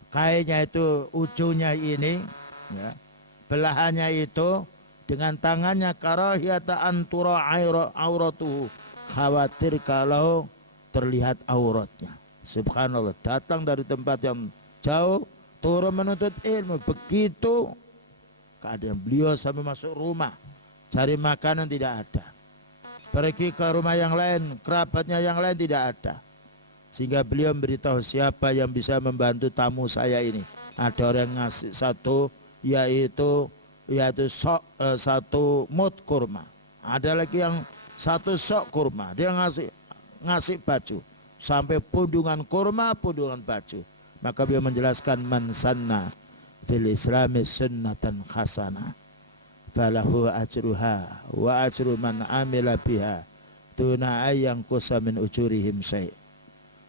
kainnya itu, ujungnya ini ya, belahannya itu dengan tangannya, karahiyata antura auratuhu, khawatir kalau terlihat auratnya. Subhanallah, datang dari tempat yang jauh turun menuntut ilmu, begitu keadaan beliau sampai masuk rumah, cari makanan tidak ada, pergi ke rumah yang lain, kerabatnya yang lain tidak ada, sehingga beliau memberitahu siapa yang bisa membantu tamu saya ini. Ada orang ngasih satu, yaitu satu mut kurma, ada lagi yang satu sok kurma, dia ngasih baju sampai pundungan kurma, pundungan baju. Maka beliau menjelaskan, man sanna fil islami sunnatan hasanah falahu ajruha wa ajru man amila biha tuna ayang kusa min ujurihim syai'.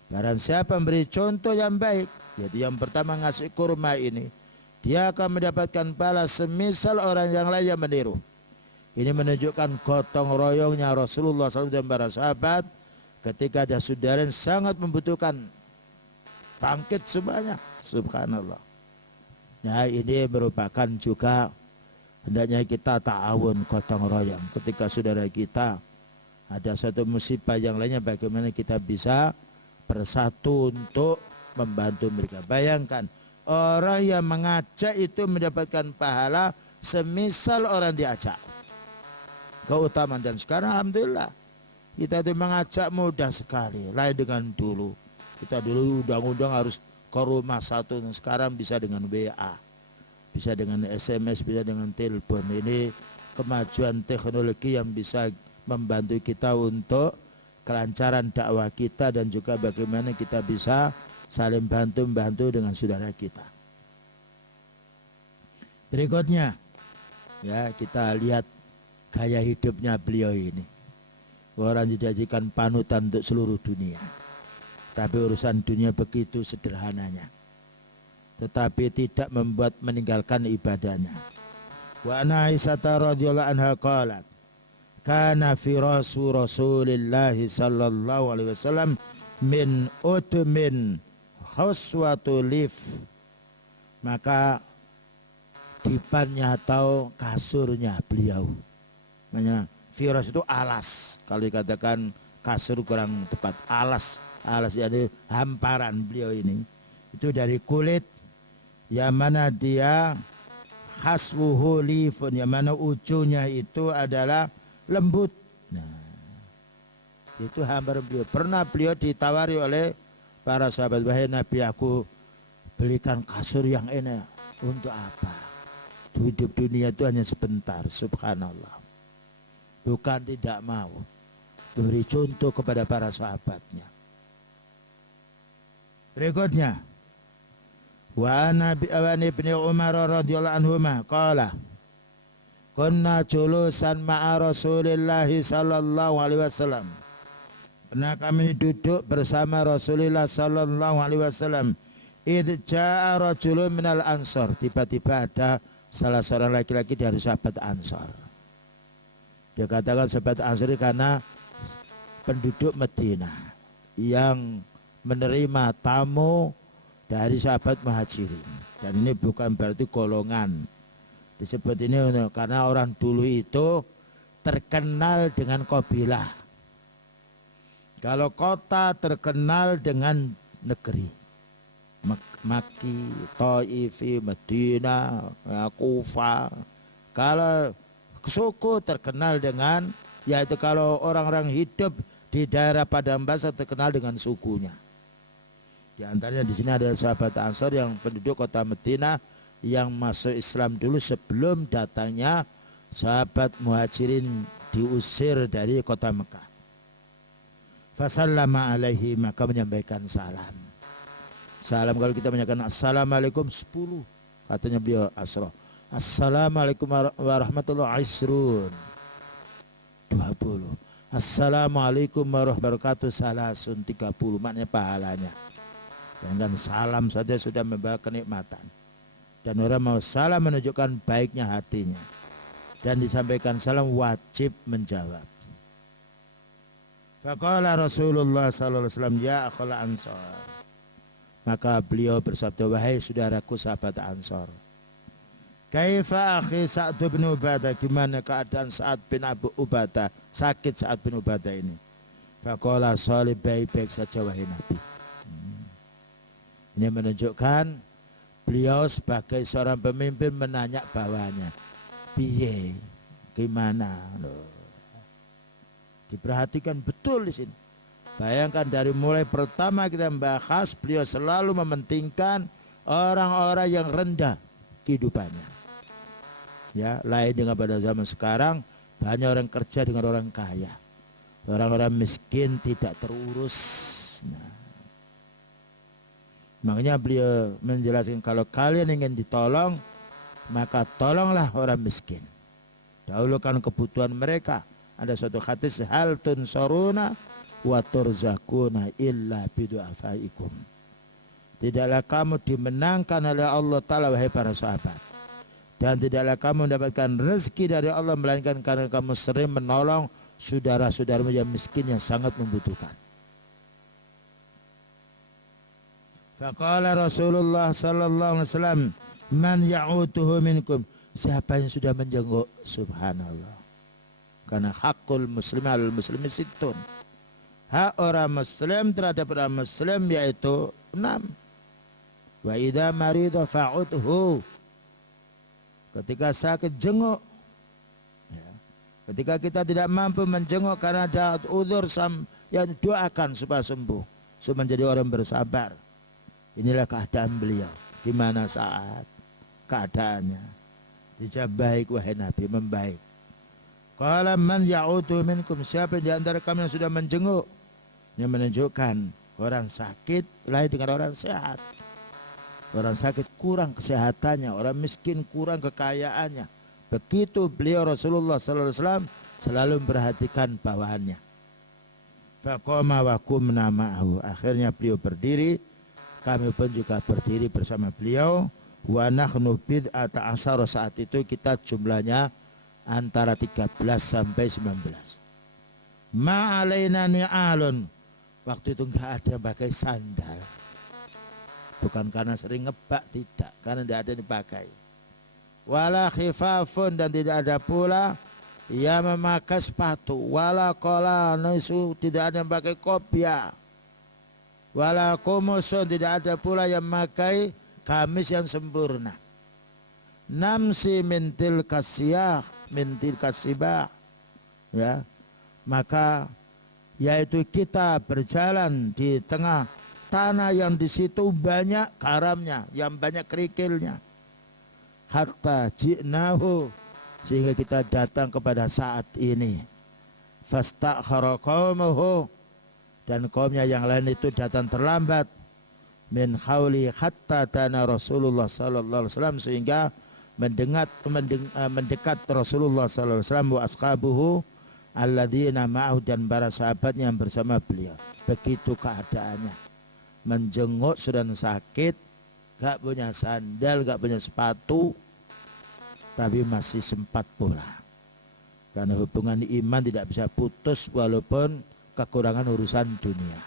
Barang siapa memberi contoh yang baik, jadi yang pertama ngasih kurma ini, dia akan mendapatkan balas semisal orang yang lain yang meniru. Ini menunjukkan gotong royongnya Rasulullah SAW dan para sahabat ketika ada saudara yang sangat membutuhkan, bangkit semuanya. Subhanallah. Nah, ini merupakan juga hendaknya kita ta'awun, gotong royong. Ketika saudara kita ada suatu musibah yang lainnya, bagaimana kita bisa bersatu untuk membantu mereka. Bayangkan orang yang mengajak itu mendapatkan pahala semisal orang diajak. Keutamaan. Dan sekarang alhamdulillah kita itu mengajak mudah sekali, lain dengan dulu. Kita dulu undang-undang harus ke rumah satu, sekarang bisa dengan WA, bisa dengan SMS, bisa dengan telepon. Ini kemajuan teknologi yang bisa membantu kita untuk kelancaran dakwah kita dan juga bagaimana kita bisa saling bantu-membantu dengan saudara kita. Berikutnya ya, kita lihat gaya hidupnya beliau ini. Orang dijadikan panutan untuk seluruh dunia, tapi urusan dunia begitu sederhananya, tetapi tidak membuat meninggalkan ibadahnya. Wa ana Aisyah radhiyallahu anha qalat kana firasu Rasulillah sallallahu alaihi wasallam min utmin khuswatu lif. Maka dipannya atau kasurnya beliau, namanya firas itu alas, kalau dikatakan kasur kurang tepat, alas itu hamparan beliau ini itu dari kulit yang mana dia khaswuhu lifun, yang mana ujungnya itu adalah lembut. Nah, itu hamparan beliau. Pernah beliau ditawari oleh para sahabat, wahai Nabi, aku belikan kasur yang enak. Untuk apa? Hidup dunia itu hanya sebentar. Subhanallah. Bukan tidak mau memberi contoh kepada para sahabatnya. Berikutnya, wa Nabi ibni Umar radhiyallahu anhuma qala kunna julusan ma'a Rasulillah sallallahu alaihi wasallam. Pernah kami duduk bersama Rasulullah sallallahu alaihi wasallam. Idh ja'a rajulun minal ansor. Tiba-tiba ada salah seorang laki-laki dari sahabat Ansor. Dia katakan sahabat Ansor karena penduduk Madinah yang menerima tamu dari sahabat Muhajirin. Dan ini bukan berarti golongan. Disebut ini karena orang dulu itu terkenal dengan kabilah. Kalau kota terkenal dengan negeri. Maki, Taifi, Madinah, Kufa. Kalau suku terkenal dengan, yaitu kalau orang-orang hidup di daerah padang basah terkenal dengan sukunya. Di antaranya di sini ada sahabat Ansor yang penduduk kota Madinah yang masuk Islam dulu sebelum datangnya sahabat Muhajirin diusir dari kota Mekah. Fasallama alaihi, maka menyampaikan salam. Salam kalau kita menyampaikan assalamualaikum 10, katanya beliau asra. Assalamualaikum warahmatullahi wabarakatuh 20. Assalamualaikum warahmatullahi wabarakatuh salasun 30, maknanya pahalanya. Dan salam saja sudah membawa kenikmatan. Dan orang mau salam menunjukkan baiknya hatinya. Dan disampaikan salam wajib menjawab. Faqala Rasulullah sallallahu alaihi wasallam ya akhal Ansor. Maka beliau bersabda, wahai saudaraku sahabat Ansor. Kaifa akhi Sa'd bin Ubadah, gimana keadaan Sa'ad bin Abu Ubadah, sakit Sa'ad bin Ubadah ini. Faqala sholih, baik-baik saja wahai Nabi. Ini menunjukkan beliau sebagai seorang pemimpin menanya bawahnya, piye, gimana loh. Diperhatikan betul di sini. Bayangkan dari mulai pertama kita membahas, beliau selalu mementingkan orang-orang yang rendah kehidupannya. Ya, lain dengan pada zaman sekarang, banyak orang kerja dengan orang kaya. Orang-orang miskin tidak terurus. Nah, makanya beliau menjelaskan kalau kalian ingin ditolong, maka tolonglah orang miskin. Dahulukan kebutuhan mereka. Ada suatu hadis, hal tunsoruna wa turzakuna illa bidu'afaikum. Tidaklah kamu dimenangkan oleh Allah Ta'ala wahai para sahabat, dan tidaklah kamu mendapatkan rezeki dari Allah melainkan karena kamu sering menolong saudara-saudaramu yang miskin yang sangat membutuhkan. Faqala Rasulullah sallallahu alaihi wasallam, man ya'utuhu minkum, siapa yang sudah menjenguk. Subhanallah. Karena hakul muslim al muslimi sittun, hak orang muslim terhadap orang muslim yaitu 6. Wa idza marida fa'udhu, ketika sakit jenguk. Ya. Ketika kita tidak mampu menjenguk karena ada udzur, yang doakan supaya sembuh, supaya menjadi orang bersabar. Inilah keadaan beliau. Gimana saat keadaannya? Dijawab baik wahai Nabi, membaik. Qala man ya'udu minkum, siapa di antara kami yang sudah menjenguk. Ini menunjukkan orang sakit lain dengan orang sehat. Orang sakit kurang kesehatannya, orang miskin kurang kekayaannya. Begitu beliau Rasulullah sallallahu alaihi wasallam selalu memperhatikan bawahannya. Faqama wa qumna ma'ahu, akhirnya beliau berdiri, kami pun juga berdiri bersama beliau. Wa nahnu bid'ata asyara, saat itu kita jumlahnya antara 13 sampai 19. Ma alaina ni'alun, waktu itu enggak ada pakai sandal. Bukan karena sering ngebak, tidak, karena tidak ada dipakai. Wala khifafun, dan tidak ada pula ia memakai sepatu. Wala qala nisu, tidak ada yang pakai kopiah. Wala kumusun, tidak ada pula yang memakai gamis yang sempurna. Namsi mintil kasiyah, mintil kasibah, ya, maka yaitu kita berjalan di tengah tanah yang di situ banyak karamnya, yang banyak kerikilnya. Hatta ji'nahu, sehingga kita datang kepada saat ini. Fastakhara qaumuhu, dan kaumnya yang lain itu datang terlambat. Min hauli hatta tana Rasulullah sallallahu alaihi wasallam, sehingga mendekat Rasulullah sallallahu alaihi wasallam wa ashabuhu alladzina ma'ahu, dan para sahabatnya yang bersama beliau. Begitu keadaannya, menjenguk sudah sakit, gak punya sandal, gak punya sepatu, tapi masih sempat pula. Karena hubungan iman tidak bisa putus walaupun kekurangan urusan dunia.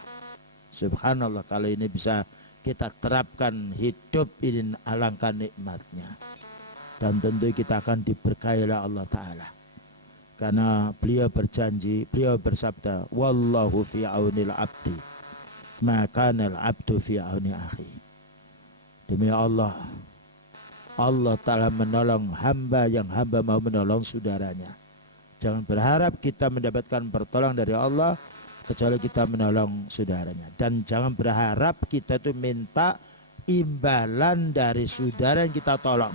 Subhanallah, kalau ini bisa kita terapkan hidup ini, alangkah nikmatnya. Dan tentu kita akan diberkahi oleh Allah Ta'ala. Karena beliau berjanji, beliau bersabda, wallahu fi aunil abdi, maka al abdu fi auni akhi. Demi Allah, Allah Ta'ala menolong hamba yang hamba mau menolong saudaranya. Jangan berharap kita mendapatkan pertolongan dari Allah kecuali kita menolong saudaranya. Dan jangan berharap kita itu minta imbalan dari saudara yang kita tolong.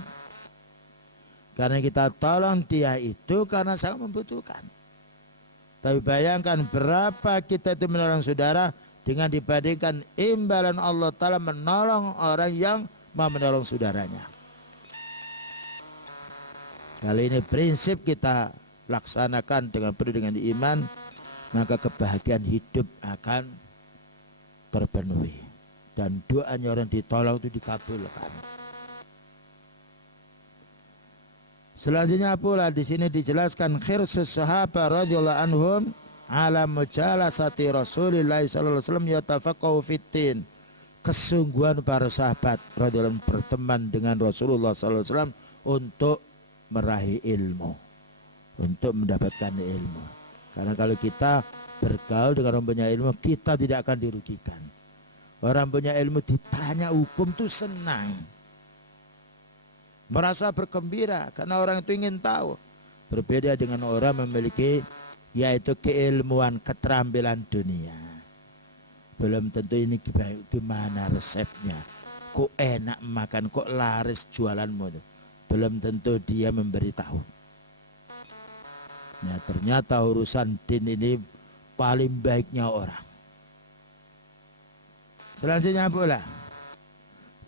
Karena kita tolong dia itu karena sangat membutuhkan. Tapi bayangkan berapa kita itu menolong saudara dengan dibandingkan imbalan Allah Ta'ala menolong orang yang mau menolong saudaranya. Kali ini prinsip kita laksanakan dengan penuh dengan iman, maka kebahagiaan hidup akan terpenuhi. Dan doanya orang ditolong itu dikabulkan. Selanjutnya pula di sini dijelaskan khirsus sahabat radhiyallahu anhum ala mujalasati Rasulillah sallallahu alaihi wasallam yatafaqahu fitin. Kesungguhan para sahabat radhiyallahu anhum berteman dengan Rasulullah sallallahu alaihi wasallam untuk meraih ilmu, untuk mendapatkan ilmu. Karena kalau kita bergaul dengan orang punya ilmu, kita tidak akan dirugikan. Orang punya ilmu ditanya hukum tuh senang, merasa bergembira karena orang itu ingin tahu. Berbeda dengan orang memiliki yaitu keilmuan, keterampilan dunia. Belum tentu ini gimana resepnya, kok enak makan, kok laris jualanmu. Belum tentu dia memberitahu. Nah, ternyata urusan din ini paling baiknya orang. Selanjutnya pula,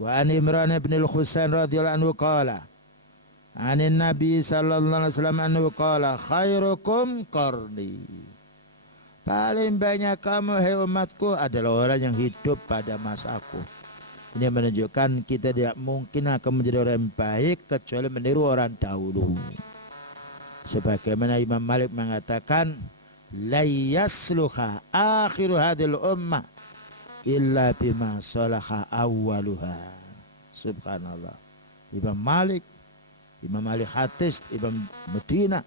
wa an Imran bin al-Husain radhiyallahu anhu qala anin Nabi sallallahu alaihi wasallam anhu qala khairukum qarni. Paling banyak kamu hai umatku adalah orang yang hidup pada masaku. Ini menunjukkan kita tidak mungkin akan menjadi orang yang baik kecuali meniru orang dahulu. Sebagaimana Imam Malik mengatakan, la yasluha akhiru hadil ummah illa bima salaha awwaluha. Subhanallah. Imam Malik hadis, Imam Medina,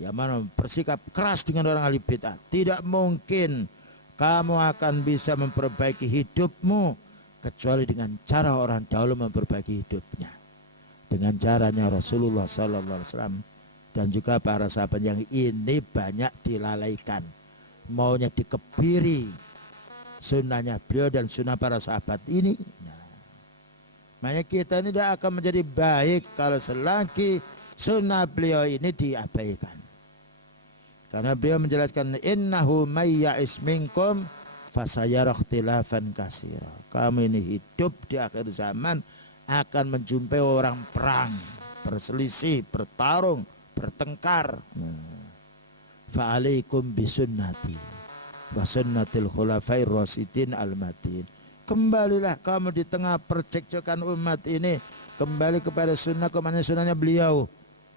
yang mana bersikap keras dengan orang ahli bid'ah. Tidak mungkin kamu akan bisa memperbaiki hidupmu kecuali dengan cara orang dahulu memperbaiki hidupnya, dengan caranya Rasulullah sallallahu alaihi wasallam dan juga para sahabat yang ini banyak dilalaikan, maunya dikebiri sunnahnya beliau dan sunnah para sahabat ini. Makanya kita ini tidak akan menjadi baik kalau selagi sunnah beliau ini diabaikan. Karena beliau menjelaskan innahu may ya'is minkum fasayara ikhtilafan katsira. Kamu ini hidup di akhir zaman akan menjumpai orang perang, berselisih, bertarung, bertengkar. Fa'alaikum bisunnati wa sunnatil khulafair rasyidin al-matin. kembalilah kamu di tengah percekcokan umat ini, kembali kepada sunnah, kemana sunnahnya beliau,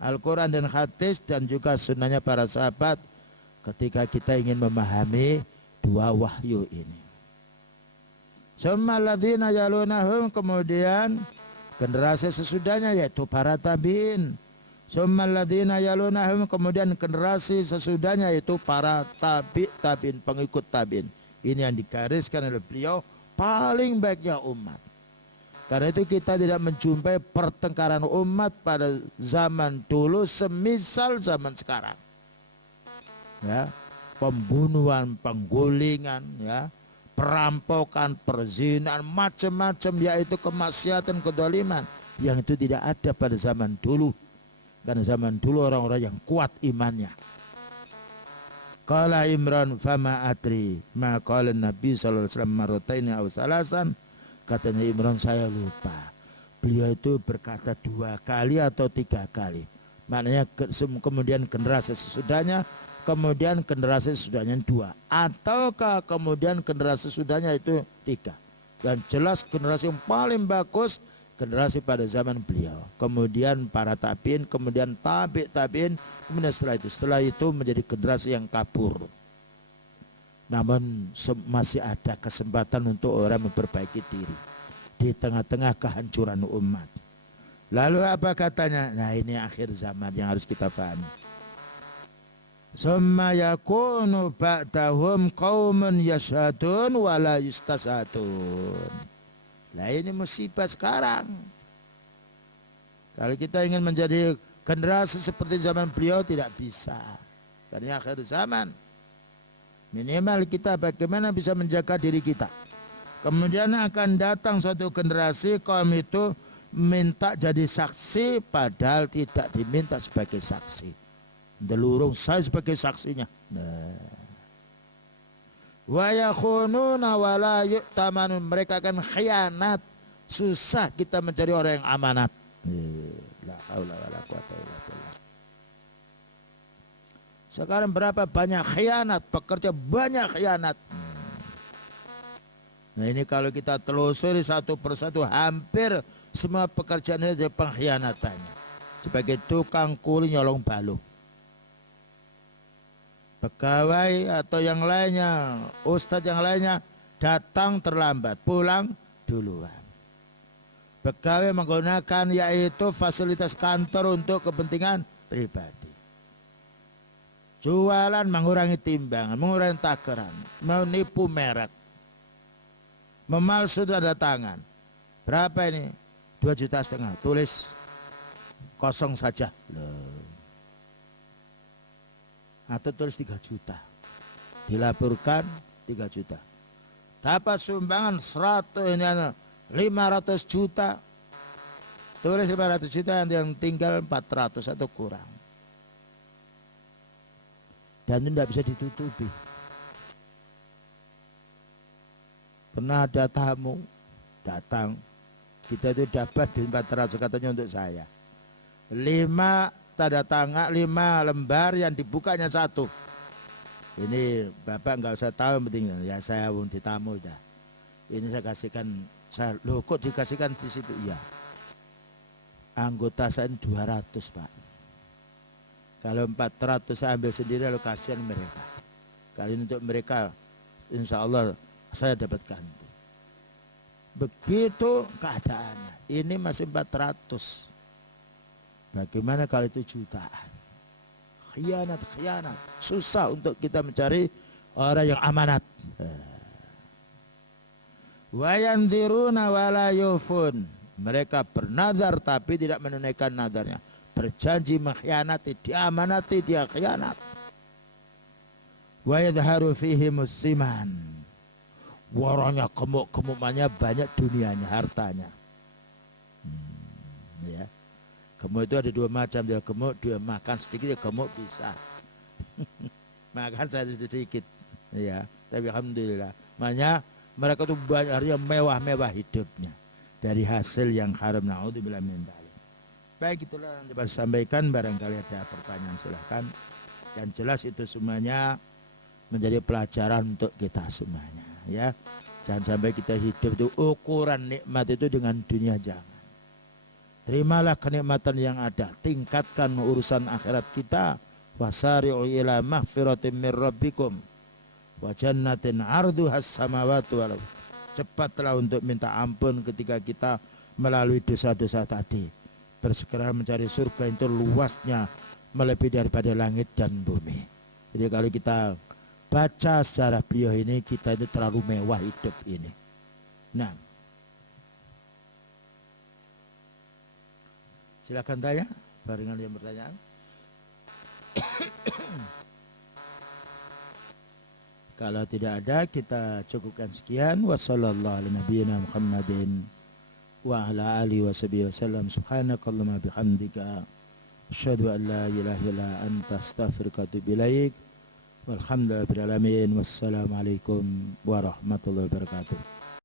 Al-Quran dan hadis, dan juga sunnahnya para sahabat ketika kita ingin memahami dua wahyu ini. Summa alladzina yalunahum, kemudian generasi sesudahnya yaitu para tabi'in. Summa alladzina yalunahum, kemudian generasi sesudahnya yaitu para tabi'in, pengikut tabi'in. Ini yang digariskan oleh beliau, paling baiknya umat. Karena itu kita tidak menjumpai pertengkaran umat pada zaman dulu semisal zaman sekarang. Ya, pembunuhan, penggulingan, ya, perampokan, perzinahan, macam-macam, yaitu kemaksiatan, kedoliman yang itu tidak ada pada zaman dulu. Karena zaman dulu orang-orang yang kuat imannya. Qala Imran fama adri ma qala Nabi sallallahu alaihi wasallam marrataini aw salasan. Katanya Imran, saya lupa beliau itu berkata 2 kali atau 3 kali. Maknanya kemudian generasi sesudahnya, kemudian generasi sesudahnya 2, ataukah kemudian generasi sesudahnya itu 3. Dan jelas generasi yang paling bagus generasi pada zaman beliau, kemudian para tabi'in, kemudian tabi'in, kemudian setelah itu menjadi generasi yang kabur. Namun masih ada kesempatan untuk orang memperbaiki diri di tengah-tengah kehancuran umat. Lalu apa katanya? Nah, ini akhir zaman yang harus kita pahami. Summa yakunu ba'dahum qaumun yashhadun wa la yustasatun. Nah, ini musibah sekarang. Kalau kita ingin menjadi generasi seperti zaman beliau tidak bisa. Karena akhir zaman. Minimal kita bagaimana bisa menjaga diri kita. Kemudian akan datang suatu generasi kaum itu minta jadi saksi padahal tidak diminta sebagai saksi. Delurung saya sebagai saksinya. Nah. Wa yakhununa wa la yu'tamanun, mereka akan khianat. Susah kita mencari orang yang amanat. La haula wala quwata illa billah. Sekarang berapa banyak khianat, pekerja banyak khianat. Nah, ini kalau kita telusuri satu persatu, hampir semua pekerjaan itu pengkhianatannya. Sebagai tukang kuli nyolong balung, pegawai atau yang lainnya, ustadz yang lainnya datang terlambat, pulang duluan. Pegawai menggunakan yaitu fasilitas kantor untuk kepentingan pribadi. Jualan mengurangi timbangan, mengurangi takaran, menipu merek, memalsu tanda tangan. Berapa ini? 2,5 juta, tulis kosong saja. Atau tulis 3 juta, dilaporkan 3 juta, dapat sumbangan 500 juta, tulis 500 juta, yang tinggal 400 atau kurang, dan itu tidak bisa ditutupi. Pernah ada tamu datang, kita itu dapat di 400 katanya untuk saya, 5 tanda tangan, 5 lembar, yang dibukanya 1. Ini bapak nggak usah tahu, penting ya saya di tamu dah. Ini saya kasihkan, saya loh kok dikasihkan di situ? Iya, anggota saya 200 pak. Kalau 400 saya ambil sendiri, lalu kasihan mereka. Kali ini untuk mereka, insya Allah saya dapat ganti. Begitu keadaannya. Ini masih 400. Bagaimana kalau itu jutaan? Khianat. Susah untuk kita mencari orang yang amanat. Wa yanziruna wa la yufun. Mereka bernazar tapi tidak menunaikan nazarnya. Berjanji mengkhianati, diamanati, dia khianat. Wa yadharu fihi musiman. Waranya gemuk-gemukannya banyak, dunianya, hartanya. Ya. Gemuk itu ada 2 macam, dia gemuk, dia makan sedikit, dia gemuk bisa. Makan sedikit. Ya, tapi alhamdulillah. Makanya mereka itu banyak yang mewah-mewah hidupnya dari hasil yang haram. Naudzubillah min dzalik. Baik, itulah yang dapat sampaikan, barangkali ada pertanyaan silahkan. Yang jelas itu semuanya menjadi pelajaran untuk kita semuanya, ya. Jangan sampai kita hidup itu ukuran nikmat itu dengan dunia, jangan. Terimalah kenikmatan yang ada, tingkatkan urusan akhirat kita. Wasari'u ila maghfiratin min rabbikum wa jannatin 'arduhas samawati wal ardh. Cepatlah untuk minta ampun ketika kita melalui dosa-dosa tadi. Bersegera mencari surga itu luasnya melebihi daripada langit dan bumi. Jadi kalau kita baca sejarah beliau ini, kita itu terlalu mewah hidup ini. Nah, silakan tanya, barengan yang bertanya. Kalau tidak ada, kita cukupkan sekian. Wassallallahu ala nabiyyina Muhammadin wa ala alihi wasallam. Subhanakallahumma bihamdika asyhadu an la ilaha illa anta astaghfiruka wa atubu ilaik. Walhamdulillahirabbil alamin. Wassalamualaikum warahmatullahi wabarakatuh.